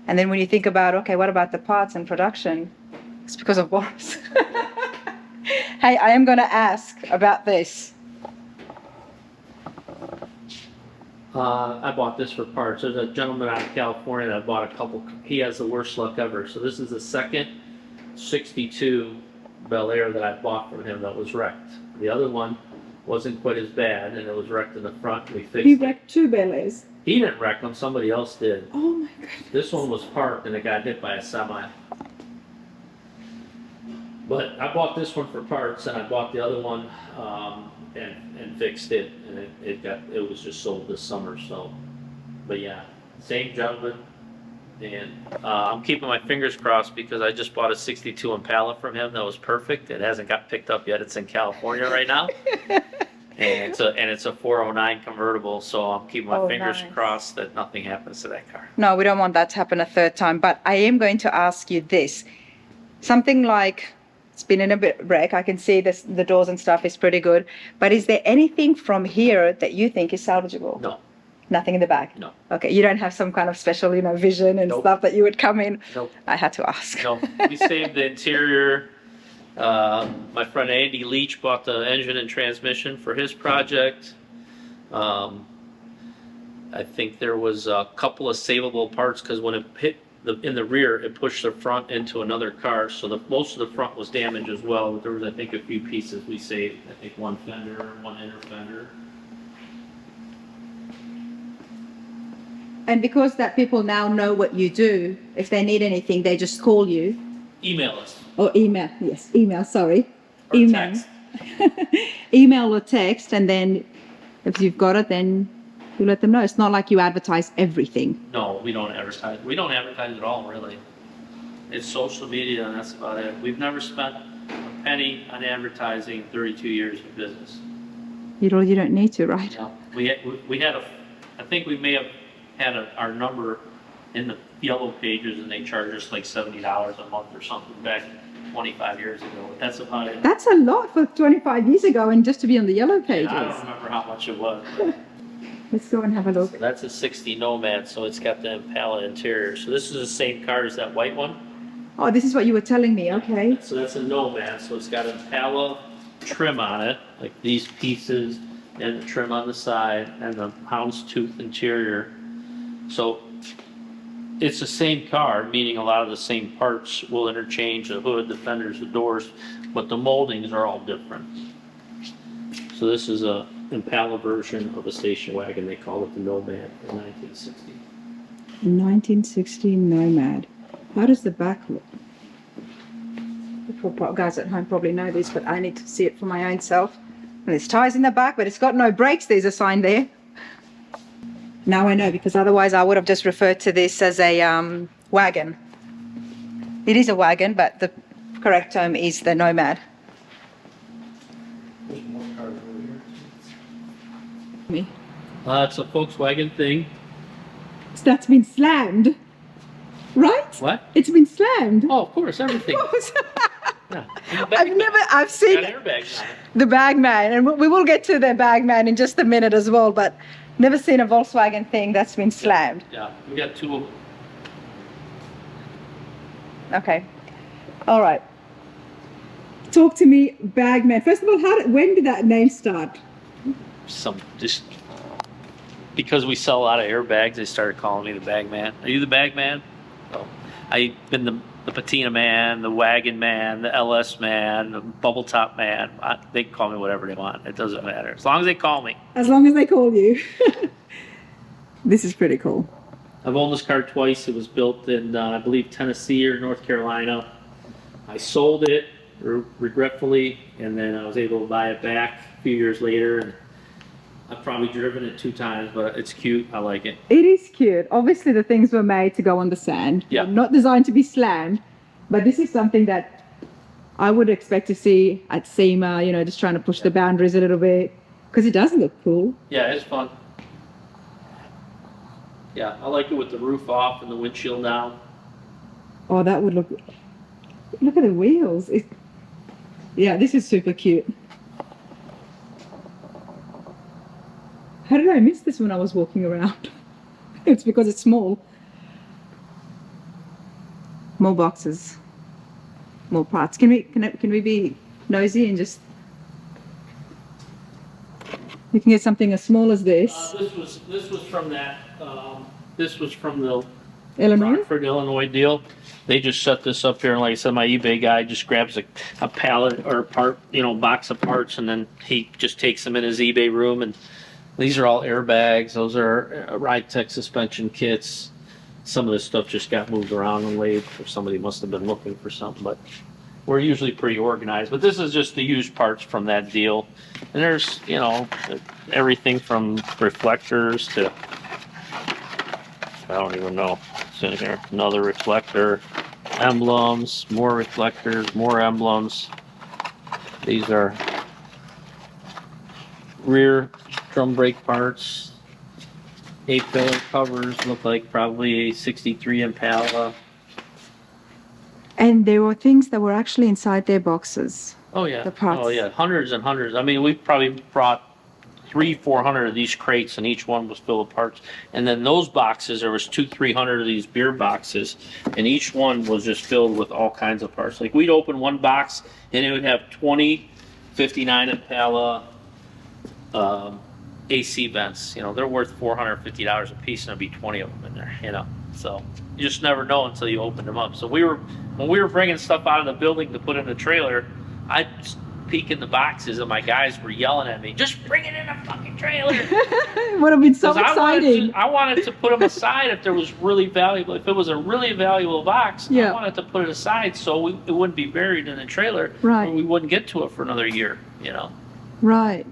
And then when you think about, okay, what about the parts and production? It's because of Boris. Hey, I am going to ask about this. I bought this for parts. There's a gentleman out of California that bought a couple. He has the worst luck ever. So this is the second 62 Bel Air that I bought from him that was wrecked. The other one wasn't quite as bad, and it was wrecked in the front. We fixed You it. wrecked 2 Bel Airs. He didn't wreck them. Somebody else did. Oh my goodness. This one was parked, and it got hit by a semi. But I bought this one for parts, and I bought the other one and fixed it, and it was just sold this summer. So, but yeah, same gentleman, and I'm keeping my fingers crossed because I just bought a '62 Impala from him that was perfect. It hasn't got picked up yet. It's in California right now, and it's a 409 convertible. So I'm keeping my fingers crossed that nothing happens to that car. No, we don't want that to happen a third time. But I am going to ask you this. Something like, it's been in a bit wreck. I can see this, the doors and stuff is pretty good. But is there anything from here that you think is salvageable? No. Nothing in the back? No. Okay, you don't have some kind of special, vision and Nope. stuff that you would come in? Nope. I had to ask. No, we saved the interior. My friend Andy Leach bought the engine and transmission for his project. I think there was a couple of savable parts because when it hit in the rear, it pushed the front into another car. So most of the front was damaged as well. There was, I think, a few pieces we saved. I think one fender, one inner fender. And because that people now know what you do, if they need anything, they just call you. Email us. Or email, yes, email, sorry. Or email. text. Email or text, and then if you've got it, then you let them know. It's not like you advertise everything. No, we don't advertise. We don't advertise at all, really. It's social media, and that's about it. We've never spent a penny on advertising in 32 years of business. You don't need to, right? No, we had I think we may have had our number in the yellow pages, and they charged us like $70 a month or something back 25 years ago. But that's about it. That's a lot for 25 years ago, and just to be on the yellow pages. I don't remember how much it was. But Let's go and have a look. so that's a 60 Nomad, so it's got the Impala interior. So this is the same car as that white one. Oh, this is what you were telling me, okay. So that's a Nomad, so it's got Impala trim on it, like these pieces, and the trim on the side, and the houndstooth interior. So it's the same car, meaning a lot of the same parts will interchange, the hood, the fenders, the doors, but the moldings are all different. So this is a Impala version of a station wagon. They call it the Nomad in 1960. 1960 Nomad. How does the back look? The guys at home probably know this, but I need to see it for my own self. And there's tires in the back, but it's got no brakes. There's a sign there. Now I know, because otherwise I would have just referred to this as a wagon. It is a wagon, but the correct term is the Nomad. There's more cars over here. Me. It's a Volkswagen thing. So that's been slammed, right? What? It's been slammed. Oh, of course, everything. Yeah. I've seen Got airbags on it. the Bagman, and we will get to the Bagman in just a minute as well, but never seen a Volkswagen thing that's been slammed. Yeah, we got two of them. Okay. All right. Talk to me, Bagman. First of all, when did that name start? Just because we sell a lot of airbags, they started calling me the bag man. Are you the bag man? So I've been the patina man, the wagon man, the LS man, the bubble top man. They can call me whatever they want. It doesn't matter. As long as they call me. As long as they call you. This is pretty cool. I've owned this car twice. It was built in, I believe, Tennessee or North Carolina. I sold it regretfully, and then I was able to buy it back a few years later. And I've probably driven it 2 times, but it's cute. I like it. It is cute. Obviously, the things were made to go on the sand. Yeah. Not designed to be slammed, but this is something that I would expect to see at SEMA, just trying to push the boundaries a little bit, because it does look cool. Yeah, it's fun. Yeah, I like it with the roof off and the windshield down. Oh, that would look at the wheels. Yeah, this is super cute. How did I miss this when I was walking around? It's because it's small. More boxes. More parts. Can we be nosy and just... You can get something as small as this. This was from that. This was from the Illinois? Rockford, Illinois deal. They just set this up here, and like I said, my eBay guy just grabs a pallet or a part, box of parts, and then he just takes them in his eBay room. And these are all airbags. Those are Ride Tech suspension kits. Some of this stuff just got moved around and laid, or somebody must have been looking for something. But we're usually pretty organized. But this is just the used parts from that deal. And there's, everything from reflectors to, I don't even know. It's in here. Another reflector, emblems, more reflectors, more emblems. These are rear drum brake parts. 8-pillar covers, look like probably a 63 Impala. And there were things that were actually inside their boxes. Oh yeah. The parts. Oh yeah. Hundreds and hundreds. I mean, we probably brought 300-400 of these crates, and each one was filled with parts. And then those boxes, there was 200-300 of these beer boxes, and each one was just filled with all kinds of parts. Like we'd open one box, and it would have 20 59 Impala AC vents. They're worth $450 a piece, and there'd be 20 of them in there. So you just never know until you open them up. So when we were bringing stuff out of the building to put in the trailer, I'd peek in the boxes, and my guys were yelling at me, "Just bring it in a fucking trailer!" It would have been so exciting. I wanted to put them aside if there was really valuable. If it was a really valuable box, I wanted to put it aside so it wouldn't be buried in the trailer, right? Or we wouldn't get to it for another year. Right.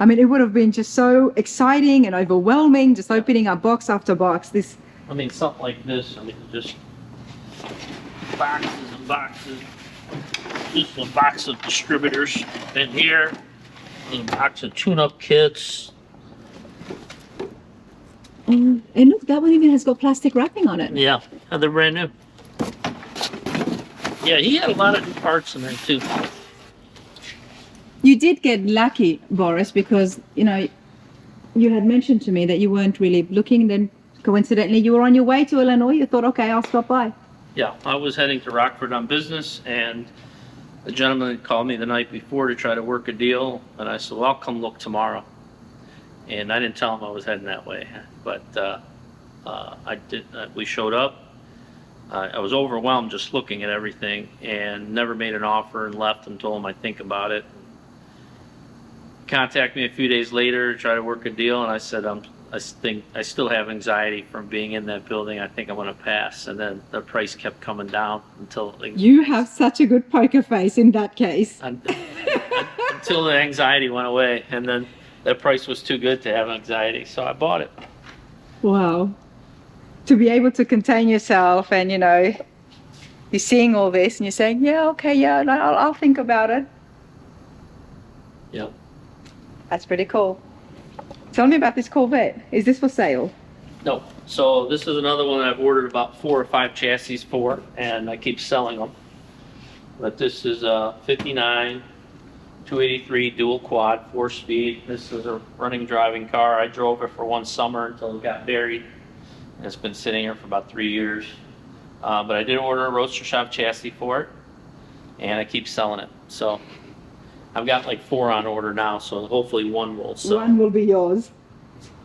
I mean, it would have been just so exciting and overwhelming, just opening up box after box. Something like this. Just boxes and boxes. Just a box of distributors in here. A box of tune-up kits. And look, that one even has got plastic wrapping on it. Yeah, and they're brand new. Yeah, he had a lot of new parts in there too. You did get lucky, Boris, because you had mentioned to me that you weren't really looking. Then coincidentally, you were on your way to Illinois. You thought, okay, I'll stop by. Yeah, I was heading to Rockford on business, and a gentleman called me the night before to try to work a deal, and I said, well, I'll come look tomorrow. And I didn't tell him I was heading that way, but I did. We showed up. I was overwhelmed just looking at everything, and never made an offer, and left and told him I'd think about it. Contact me a few days later, try to work a deal, and I said, I think I still have anxiety from being in that building. I think I'm going to pass. And then the price kept coming down until... You have such a good poker face in that case. Until the anxiety went away. And then that price was too good to have anxiety. So I bought it. Wow. To be able to contain yourself and, you're seeing all this and you're saying, yeah, okay, yeah, I'll think about it. Yeah. That's pretty cool. Tell me about this Corvette. Is this for sale? No. So this is another one I've ordered about 4 or 5 chassis for, and I keep selling them. But this is a 59, 283 dual quad, 4-speed. This is a running driving car. I drove it for one summer until it got buried. And it's been sitting here for about 3 years. But I did order a Roadster Shop chassis for it, and I keep selling it. So I've got like 4 on order now, so hopefully one will sell. One will be yours.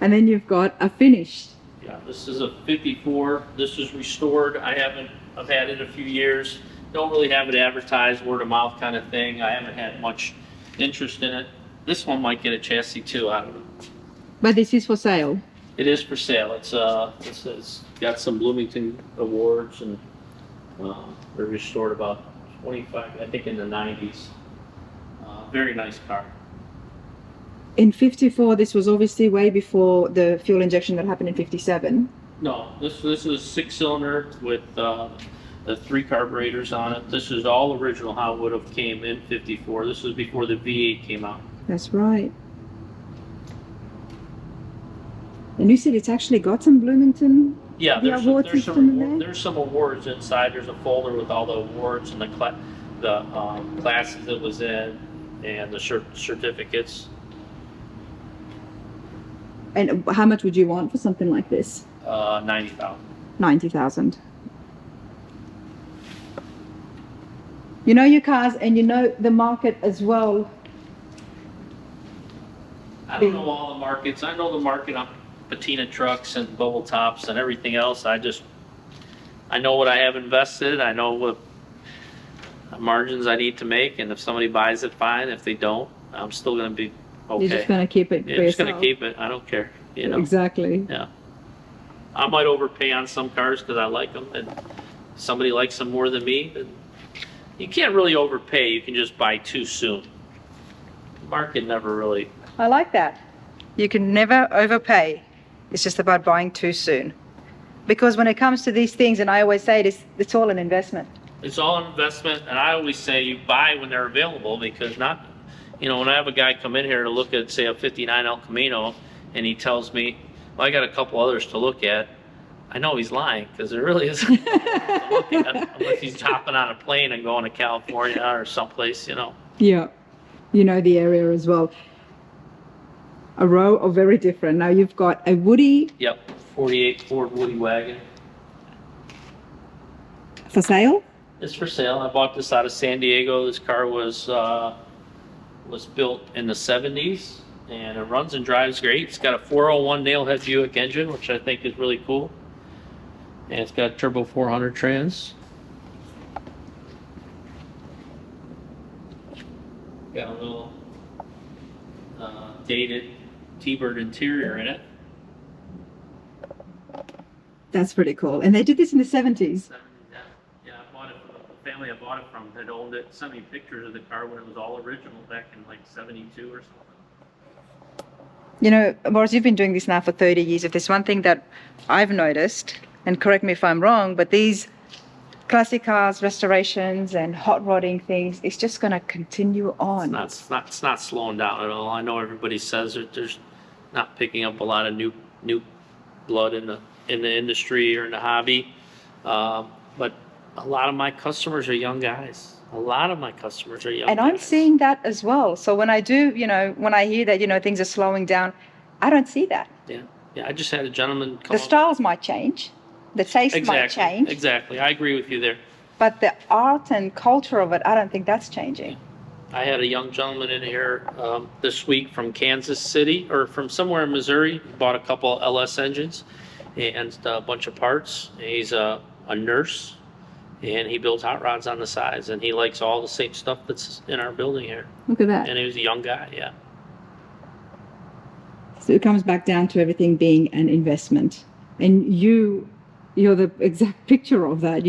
And then you've got a finished. Yeah, this is a 54. This is restored. I've had it a few years. Don't really have it advertised, word of mouth kind of thing. I haven't had much interest in it. This one might get a chassis too, I don't know. But this is for sale? It is for sale. It's got some Bloomington awards, and they're restored about 25, I think in the 90s. Very nice car. In 54, this was obviously way before the fuel injection that happened in 57. No, this is a 6-cylinder with the 3 carburetors on it. This is all original how it would have came in 54. This was before the V8 came out. That's right. And you said it's actually got some Bloomington? Yeah, there's some awards inside. There's a folder with all the awards and the classes it was in and the certificates. And how much would you want for something like this? $90,000. 90,000. You know your cars and you know the market as well. I don't know all the markets. I know the market on patina trucks and bubble tops and everything else. I know what I have invested. I know what margins I need to make, and if somebody buys it, fine. If they don't, I'm still going to be okay. You're just going to keep it for Yeah, I'm just going yourself. to keep it. I don't care. You know. Exactly. Yeah. I might overpay on some cars because I like them, and somebody likes them more than me. Then you can't really overpay. You can just buy too soon. The market never really. I like that. You can never overpay. It's just about buying too soon. Because when it comes to these things, and I always say it's all an investment. It's all an investment, and I always say you buy when they're available because when I have a guy come in here to look at, say, a 59 El Camino, and he tells me, well, I got a couple others to look at, I know he's lying because there really isn't to look at unless he's hopping on a plane and going to California or someplace, Yeah. You know the area as well. A row of very different. Now you've got a Woody. Yep, 48 Ford Woody wagon. For sale? It's for sale. I bought this out of San Diego. This car was built in the 70s, and it runs and drives great. It's got a 401 nailhead Buick engine, which I think is really cool. And it's got turbo 400 trans. Got a little dated T-Bird interior in it. That's pretty cool. And they did this in the 70s. Yeah, I bought it from the family I bought it from had owned it. Sent me pictures of the car when it was all original back in like 72 or something. You know, Boris, you've been doing this now for 30 years. If there's one thing that I've noticed, and correct me if I'm wrong, but these classic cars, restorations and hot rodding things, it's just going to continue on. It's not slowing down at all. I know everybody says that there's not picking up a lot of new blood in the industry or in the hobby, but a lot of my customers are young guys. And I'm seeing that as well. So when I do, when I hear that, things are slowing down, I don't see that. Yeah. I just had a gentleman come The styles might change, the taste might change. Exactly. I agree with you there. But the art and culture of it, I don't think that's changing. I had a young gentleman in here this week from Kansas City or from somewhere in Missouri. Bought a couple LS engines and a bunch of parts. He's a nurse, and he builds hot rods on the sides, and he likes all the same stuff that's in our building here. Look at that. And he was a young guy, yeah. So it comes back down to everything being an investment. And you're the exact picture of that,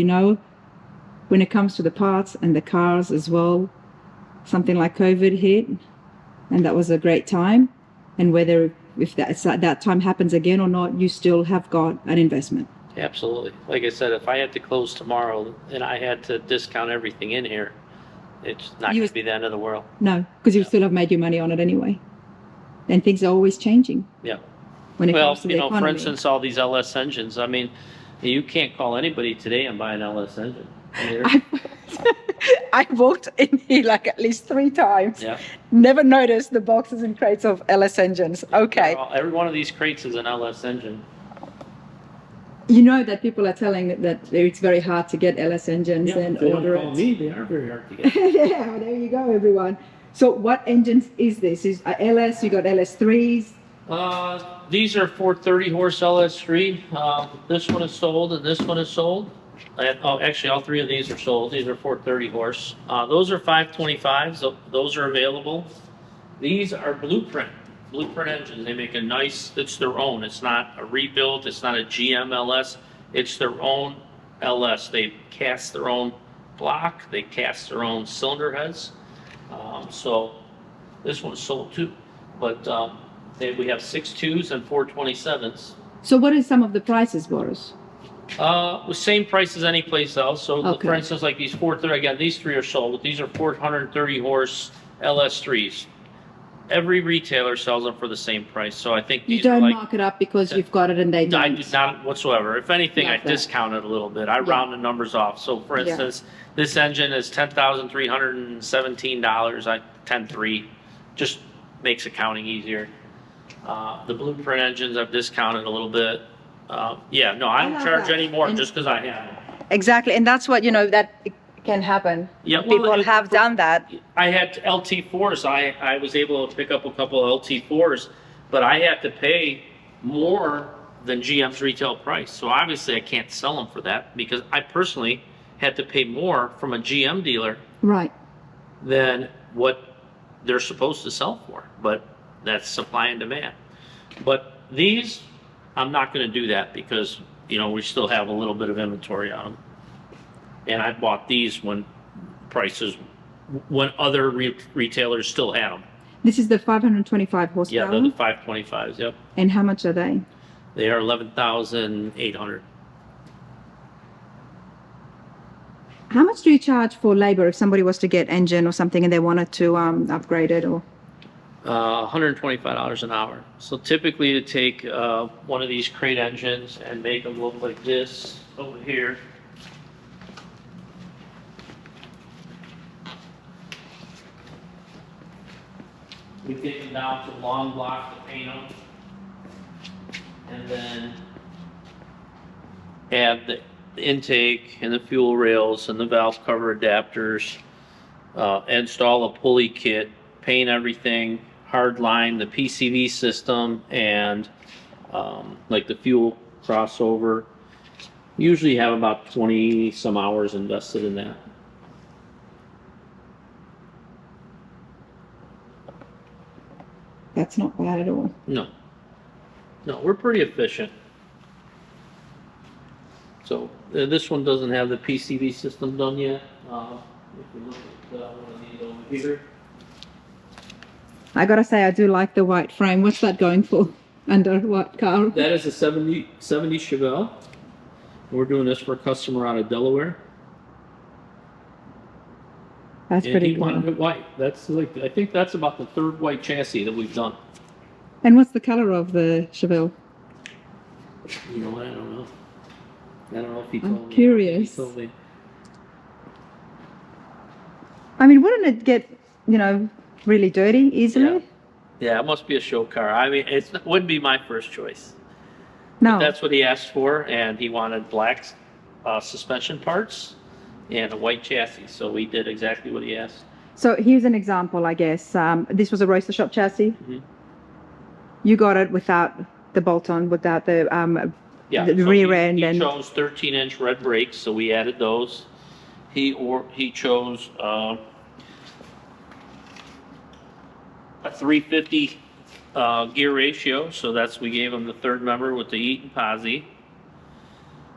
when it comes to the parts and the cars as well. Something like COVID hit, and that was a great time. And if that time happens again or not, you still have got an investment. Absolutely. Like I said, if I had to close tomorrow and I had to discount everything in here, it's not going to be the end of the world. No, because you still have made your money on it anyway. And things are always changing. Yeah. When it comes to the economy. For instance, all these LS engines, you can't call anybody today and buy an LS engine. I walked in here like at least 3 times. Yeah. Never noticed the boxes and crates of LS engines. Okay. Every one of these crates is an LS engine. You know that people are telling that it's very hard to get LS engines and order it. Me, they are very hard to get. Yeah, there you go, everyone. So what engines is this? Is LS, you got LS3s? These are 430 horse LS3. This one is sold and this one is sold. Actually, all 3 of these are sold. These are 430 horse. Those are 525s. So those are available. These are blueprint engines. They make it's their own. It's not a rebuild. It's not a GM LS. It's their own LS. They cast their own block. They cast their own cylinder heads. So this one's sold too. But we have 6.2s and 427s. So what is some of the prices, Boris? Same price as any place else. So Okay. for instance, like these 430, again, these 3 are sold. These are 430 horse LS3s. Every retailer sells them for the same price. So I think You these are don't like, mark it up because you've got it and they don't. I do not whatsoever. If anything, I Like that. discount it a little bit. I round the numbers off. So for Yeah. instance, this engine is $10,317. I 10.3 just makes accounting easier. The blueprint engines I've discounted a little bit. I don't love charge that. any more And- just because I have them. Exactly. And that's what, that can happen. Yeah, well, People have done that. I had LT4s. I was able to pick up a couple of LT4s, but I had to pay more than GM's retail price. So obviously I can't sell them for that because I personally had to pay more from a GM dealer Right. than what they're supposed to sell for. But that's supply and demand. But these, I'm not going to do that because, you know, we still have a little bit of inventory on them. And I bought these when other retailers still had them. This is the 525 horsepower? Yeah, they're the 525s, yep. And how much are they? They are 11,800. How much do you charge for labor if somebody was to get engine or something and they wanted to upgrade it? Or $125 an hour. So typically to take one of these crate engines and make them look like this over here. We take them down to long block to paint them. And then add the intake and the fuel rails and the valve cover adapters, install a pulley kit, paint everything, hard line the PCV system and like the fuel crossover. Usually have about 20 some hours invested in that. that's not bad at all. No, we're pretty efficient. So this one doesn't have the PCV system done yet. If you look at one of these over here. I gotta say, I do like the white frame. What's that going for? Under what car? That is a 70 Chevelle. We're doing this for a customer out of Delaware. That's And pretty he wanted cool. it white. That's like, I think that's about the third white chassis that we've done. And what's the color of the Chevelle? You know what? I don't know. I don't know if he told me. I'm curious. He told me. I mean, wouldn't it get, you know, really dirty easily? Yeah, it must be a show car. I mean, it wouldn't be my first choice. No. But that's what he asked for, and he wanted black suspension parts and a white chassis. So we did exactly what he asked. So here's an example, I guess. This was a Roadster Shop chassis. Mm-hmm. You got it without the bolt-on, without the Yeah, the so rear he end, and chose 13-inch red brakes, so we added those. He chose a 350 gear ratio, so we gave him the third member with the Eaton Posi.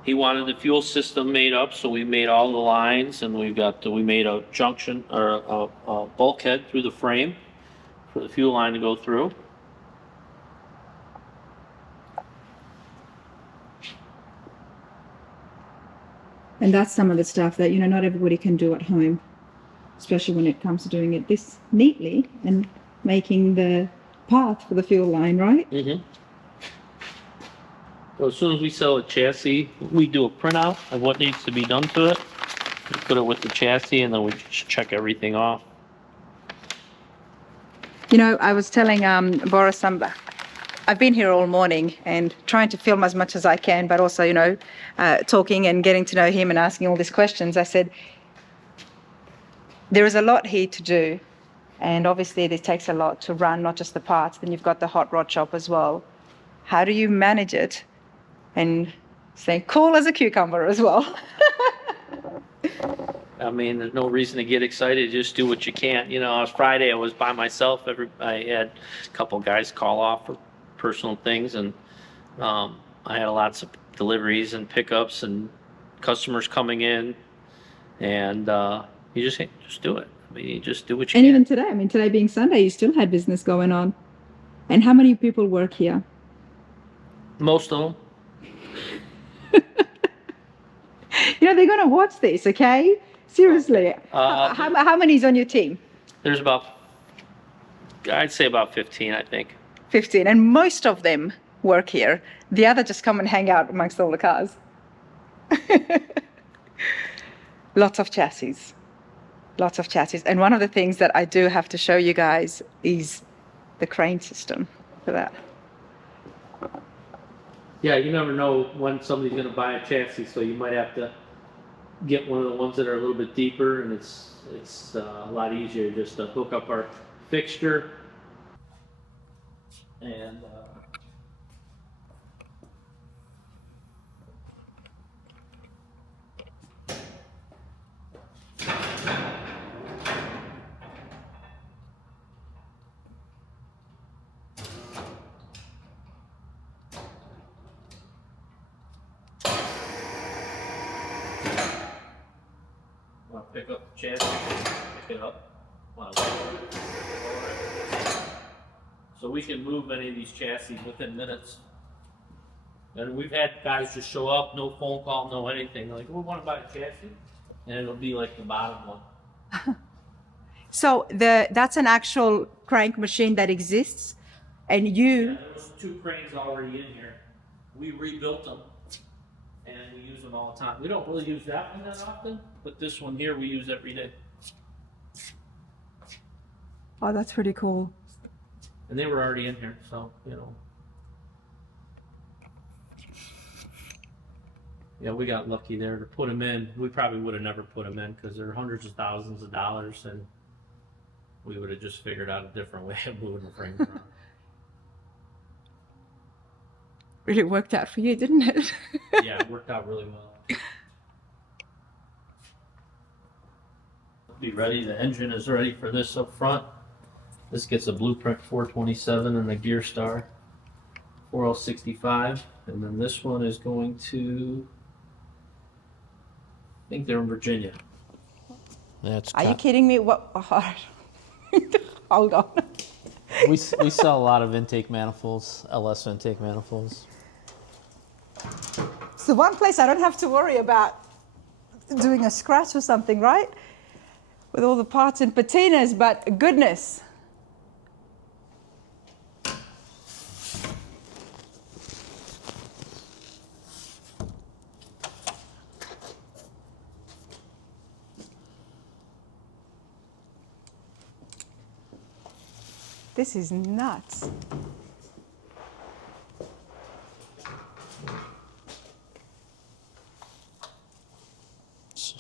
He wanted the fuel system made up, so we made all the lines, and we made a junction or a bulkhead through the frame for the fuel line to go through. and that's some of the stuff that, you know, not everybody can do at home, especially when it comes to doing it this neatly and making the path for the fuel line, right? Mm-hmm. So as soon as we sell a chassis, we do a printout of what needs to be done to it. We put it with the chassis, and then we just check everything off. You know, I was telling Boris, I've been here all morning and trying to film as much as I can, but also, you know, talking and getting to know him and asking all these questions. I said, there is a lot here to do. And obviously it takes a lot to run, not just the parts. Then you've got the hot rod shop as well. How do you manage it and stay cool as a cucumber as well? I mean, there's no reason to get excited. Just do what you can. You know, on Friday I was by myself. I had a couple guys call off for personal things, and I had lots of deliveries and pickups and customers coming in, and you just do it. I mean, you just do what you And can. even today, I mean, today being Sunday, you still had business going on. And how many people work here? Most of them. You know, they're going to watch this, okay? Seriously. How many is on your team? There's I'd say about 15, I think. 15. And most of them work here. The other just come and hang out amongst all the cars. Lots of chassis. Lots of chassis. And one of the things that I do have to show you guys is the crane system for that. Yeah, you never know when somebody's going to buy a chassis, so you might have to get one of the ones that are a little bit deeper, and it's a lot easier just to hook up our fixture and pick up the chassis, pick it up. Wow. So we can move any of these chassis within minutes. And we've had guys just show up, no phone call, no anything. Like, we want to buy a chassis, and it'll be like the bottom one. So that's an actual crank machine that exists, and you. Yeah, there's 2 cranes already in here. We rebuilt them, and we use them all the time. We don't really use that one that often, but this one here we use every day. Oh, that's pretty cool. And they were already in here, so, you know. Yeah, we got lucky there to put them in. We probably would have never put them in because they're hundreds of thousands of dollars, and we would have just figured out a different way of moving the frames around. Really worked out for you, didn't it? Yeah, it worked out really well. Be ready. The engine is ready for this up front. This gets a blueprint 427 and a gear star 4065, and then this one is going to, I think they're in Virginia. That's Are you kidding me? What? Hold on. we sell a lot of intake manifolds, LS intake manifolds. It's the one place I don't have to worry about doing a scratch or something, right? With all the parts and patinas, but goodness. This is nuts.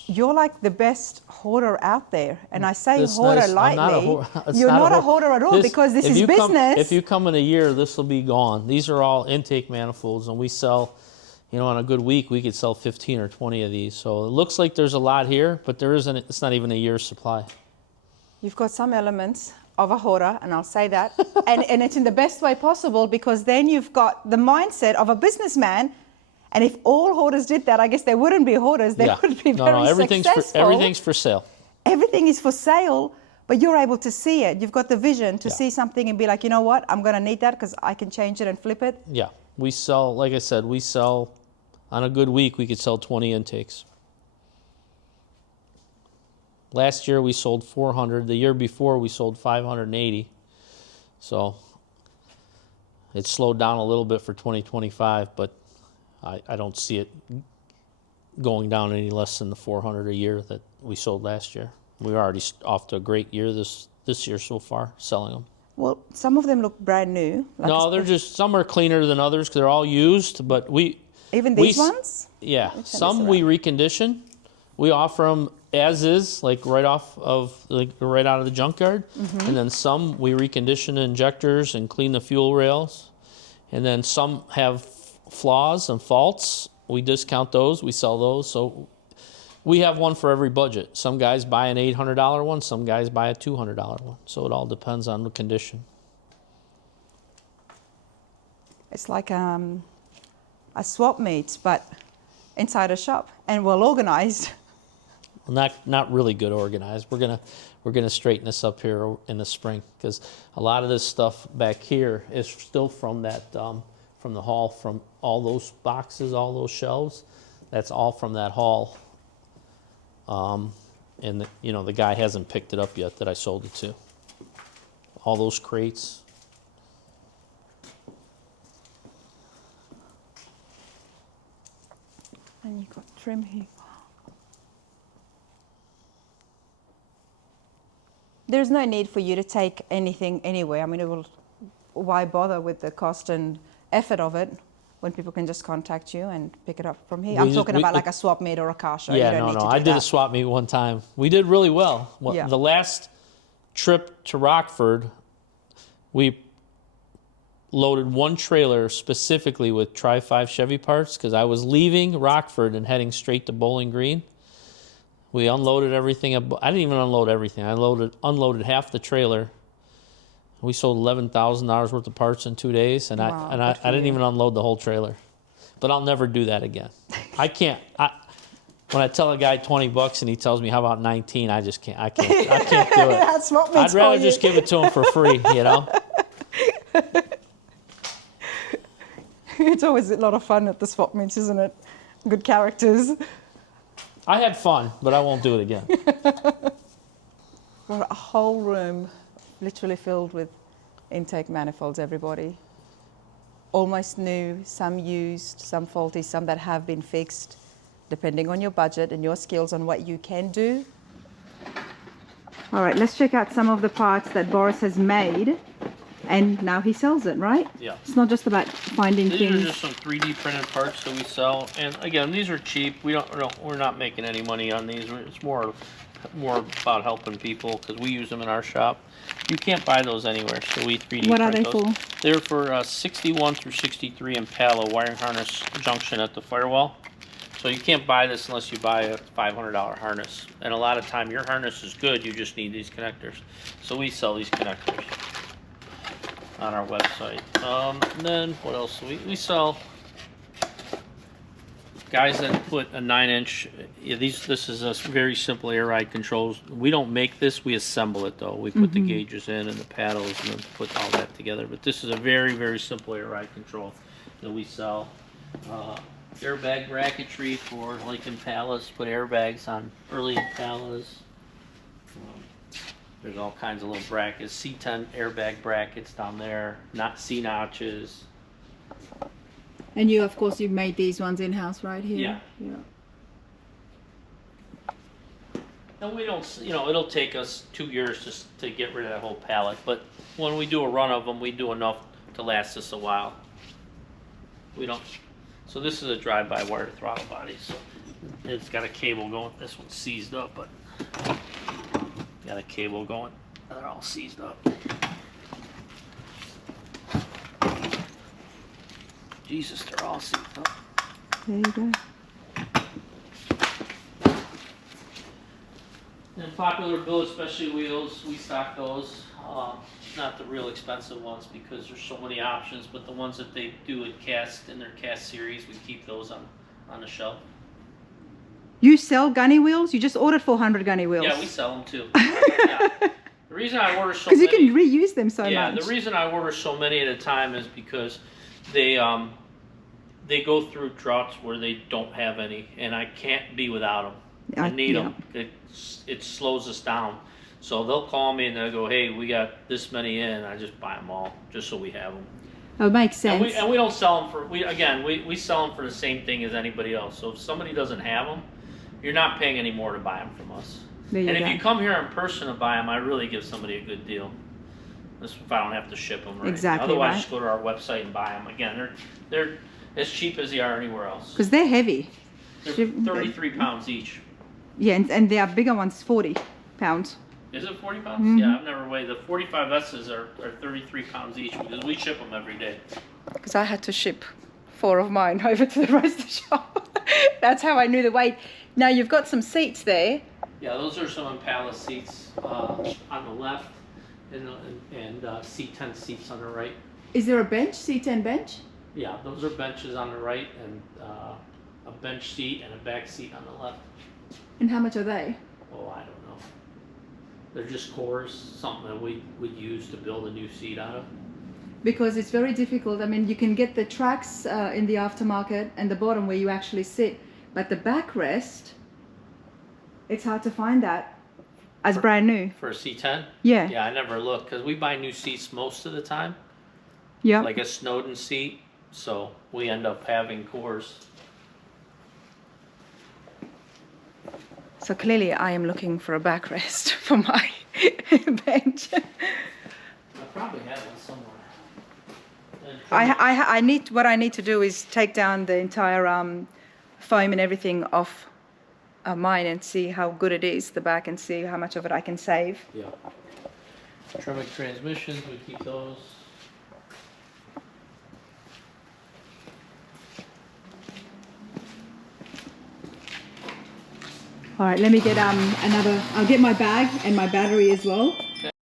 You're like the best hoarder out there. And I say hoarder lightly. You're not a hoarder at all because this is business. If you come in a year, this will be gone. These are all intake manifolds, and we sell, you know, on a good week, we could sell 15 or 20 of these. So it looks like there's a lot here, but there isn't. It's not even a year's supply. You've got some elements of a hoarder, and I'll say that. and it's in the best way possible because then you've got the mindset of a businessman. And if all hoarders did that, I guess they wouldn't be hoarders. They would be very successful. Everything's for sale. Everything is for sale, but you're able to see it. You've got the vision to see something and be like, you know what? I'm going to need that because I can change it and flip it. Yeah. We sell, like I said, we sell, on a good week, we could sell 20 intakes. Last year, we sold 400. The year before, we sold 580. So it slowed down a little bit for 2025, but I don't see it going down any less than the 400 a year that we sold last year. We're already off to a great year this year so far, selling them. Well, some of them look brand new. No, they're just, some are cleaner than others because they're all used, but Even these ones? Yeah, some we recondition. We offer them as is, like right out of the junkyard. Mm-hmm. And then some we recondition the injectors and clean the fuel rails. And then some have flaws and faults. We discount those, we sell those. So we have one for every budget. Some guys buy an $800 one, some guys buy a $200 one. So it all depends on the condition. It's like a swap meet, but inside a shop and well organized. Well, not really good organized. We're gonna straighten this up here in the spring because a lot of this stuff back here is still from that from the hall, from all those boxes, all those shelves. That's all from that hall. And the guy hasn't picked it up yet that I sold it to. All those crates. And you've got trim here. There's no need for you to take anything anywhere. I mean, why bother with the cost and effort of it? when people can just contact you and pick it up from here? We I'm just- talking we- about like a swap meet or a car show. You Yeah, don't no, need no. to do I did a that. swap meet one time. We did really well. Yeah. The last trip to Rockford, we loaded one trailer specifically with Tri-5 Chevy parts because I was leaving Rockford and heading straight to Bowling Green. We unloaded everything. I didn't even unload everything. I unloaded half the trailer. We sold $11,000 worth of parts in 2 days, and Wow, I good for didn't you. even unload the whole trailer. But I'll never do that again. I can't. When I tell a guy $20 and he tells me how about 19, I just can't. I can't do it. That's what I'd rather just give it to him for free, you know. It's always a lot of fun at the swap meets, isn't it? Good characters. I had fun, but I won't do it again. Got a whole room literally filled with intake manifolds, everybody. Almost new, some used, some faulty, some that have been fixed, depending on your budget and your skills on what you can do. All right, let's check out some of the parts that Boris has made, and now he sells it, right? Yeah. It's not just about finding These things. are just some 3D printed parts that we sell, and again, these are cheap. We're not making any money on these. It's more about helping people because we use them in our shop. You can't buy those anywhere, so we 3D What are print they those. for? They're for 61 through 63 Impala wiring harness junction at the firewall. So you can't buy this unless you buy a $500 harness. And a lot of time your harness is good, you just need these connectors. So we sell these connectors on our website. And then what else? We sell guys that put a 9-inch. Yeah, this is a very simple air ride controls. We don't make this. We assemble it though. We put the gauges in and the paddles and then put all that together. But this is a very, very simple air ride control that we sell. Airbag bracketry for like Impalas. Put airbags on early Impalas. There's all kinds of little brackets. C10 airbag brackets down there. Not C notches. And you, of course, you've made these ones in-house right here. Yeah. And we don't, it'll take us 2 years just to get rid of that whole pallet. But when we do a run of them, we do enough to last us a while. We don't. So this is a drive-by wire throttle body. So it's got a cable going. This one's seized up, but got a cable going. They're all seized up. Jesus, they're all seized up. There you go. And popular billet specialty wheels, we stock those. Not the real expensive ones because there's so many options, but the ones that they do in their cast series, we keep those on the shelf. You sell gunny wheels? You just ordered 400 gunny wheels. Yeah, we sell them too. Yeah. The reason I order so Because many, you can reuse them so yeah, much. the reason I order so many at a time is because they go through droughts where they don't have any, and I can't be without them. I need them. It slows us down. So they'll call me and they'll go, "Hey, we got this many in." I just buy them all just so we have them. Oh, it makes sense. And we don't sell them for we sell them for the same thing as anybody else. So if somebody doesn't have them, you're not paying any more to buy them from us. There you And go. if you come here in person to buy them, I really give somebody a good deal. That's if I don't have to ship them. Or Exactly, anything. Otherwise, right. just go to our website and buy them. Again, they're as cheap as they are anywhere else. Because they're heavy. They're 33 pounds each. Yeah, and there are bigger ones, 40 pounds. Is it 40 pounds? Yeah, I've never weighed. The 45S's are 33 pounds each because we ship them every day. Because I had to ship 4 of mine over to the Roadster Shop. That's how I knew the weight. Now you've got some seats there. Yeah, those are some Impala seats on the left and C10 seats on the right. Is there a bench, C10 bench? Yeah, those are benches on the right and a bench seat and a back seat on the left. And how much are they? Oh, I don't know. They're just cores, something that we would use to build a new seat out of. Because it's very difficult. I mean, you can get the tracks in the aftermarket and the bottom where you actually sit, but the backrest, it's hard to find that as brand new. For a C10? Yeah. Yeah, I never look because we buy new seats most of the time, Yeah. like a Snowden seat, so we end up having cores. So clearly I am looking for a backrest for my bench. I probably have one somewhere. And I need, what I need to do is take down the entire foam and everything off mine and see how good it is, the back, and see how much of it I can save. Yeah. Tremec transmissions, we keep those. All right, let me get another. I'll get my bag and my battery as well.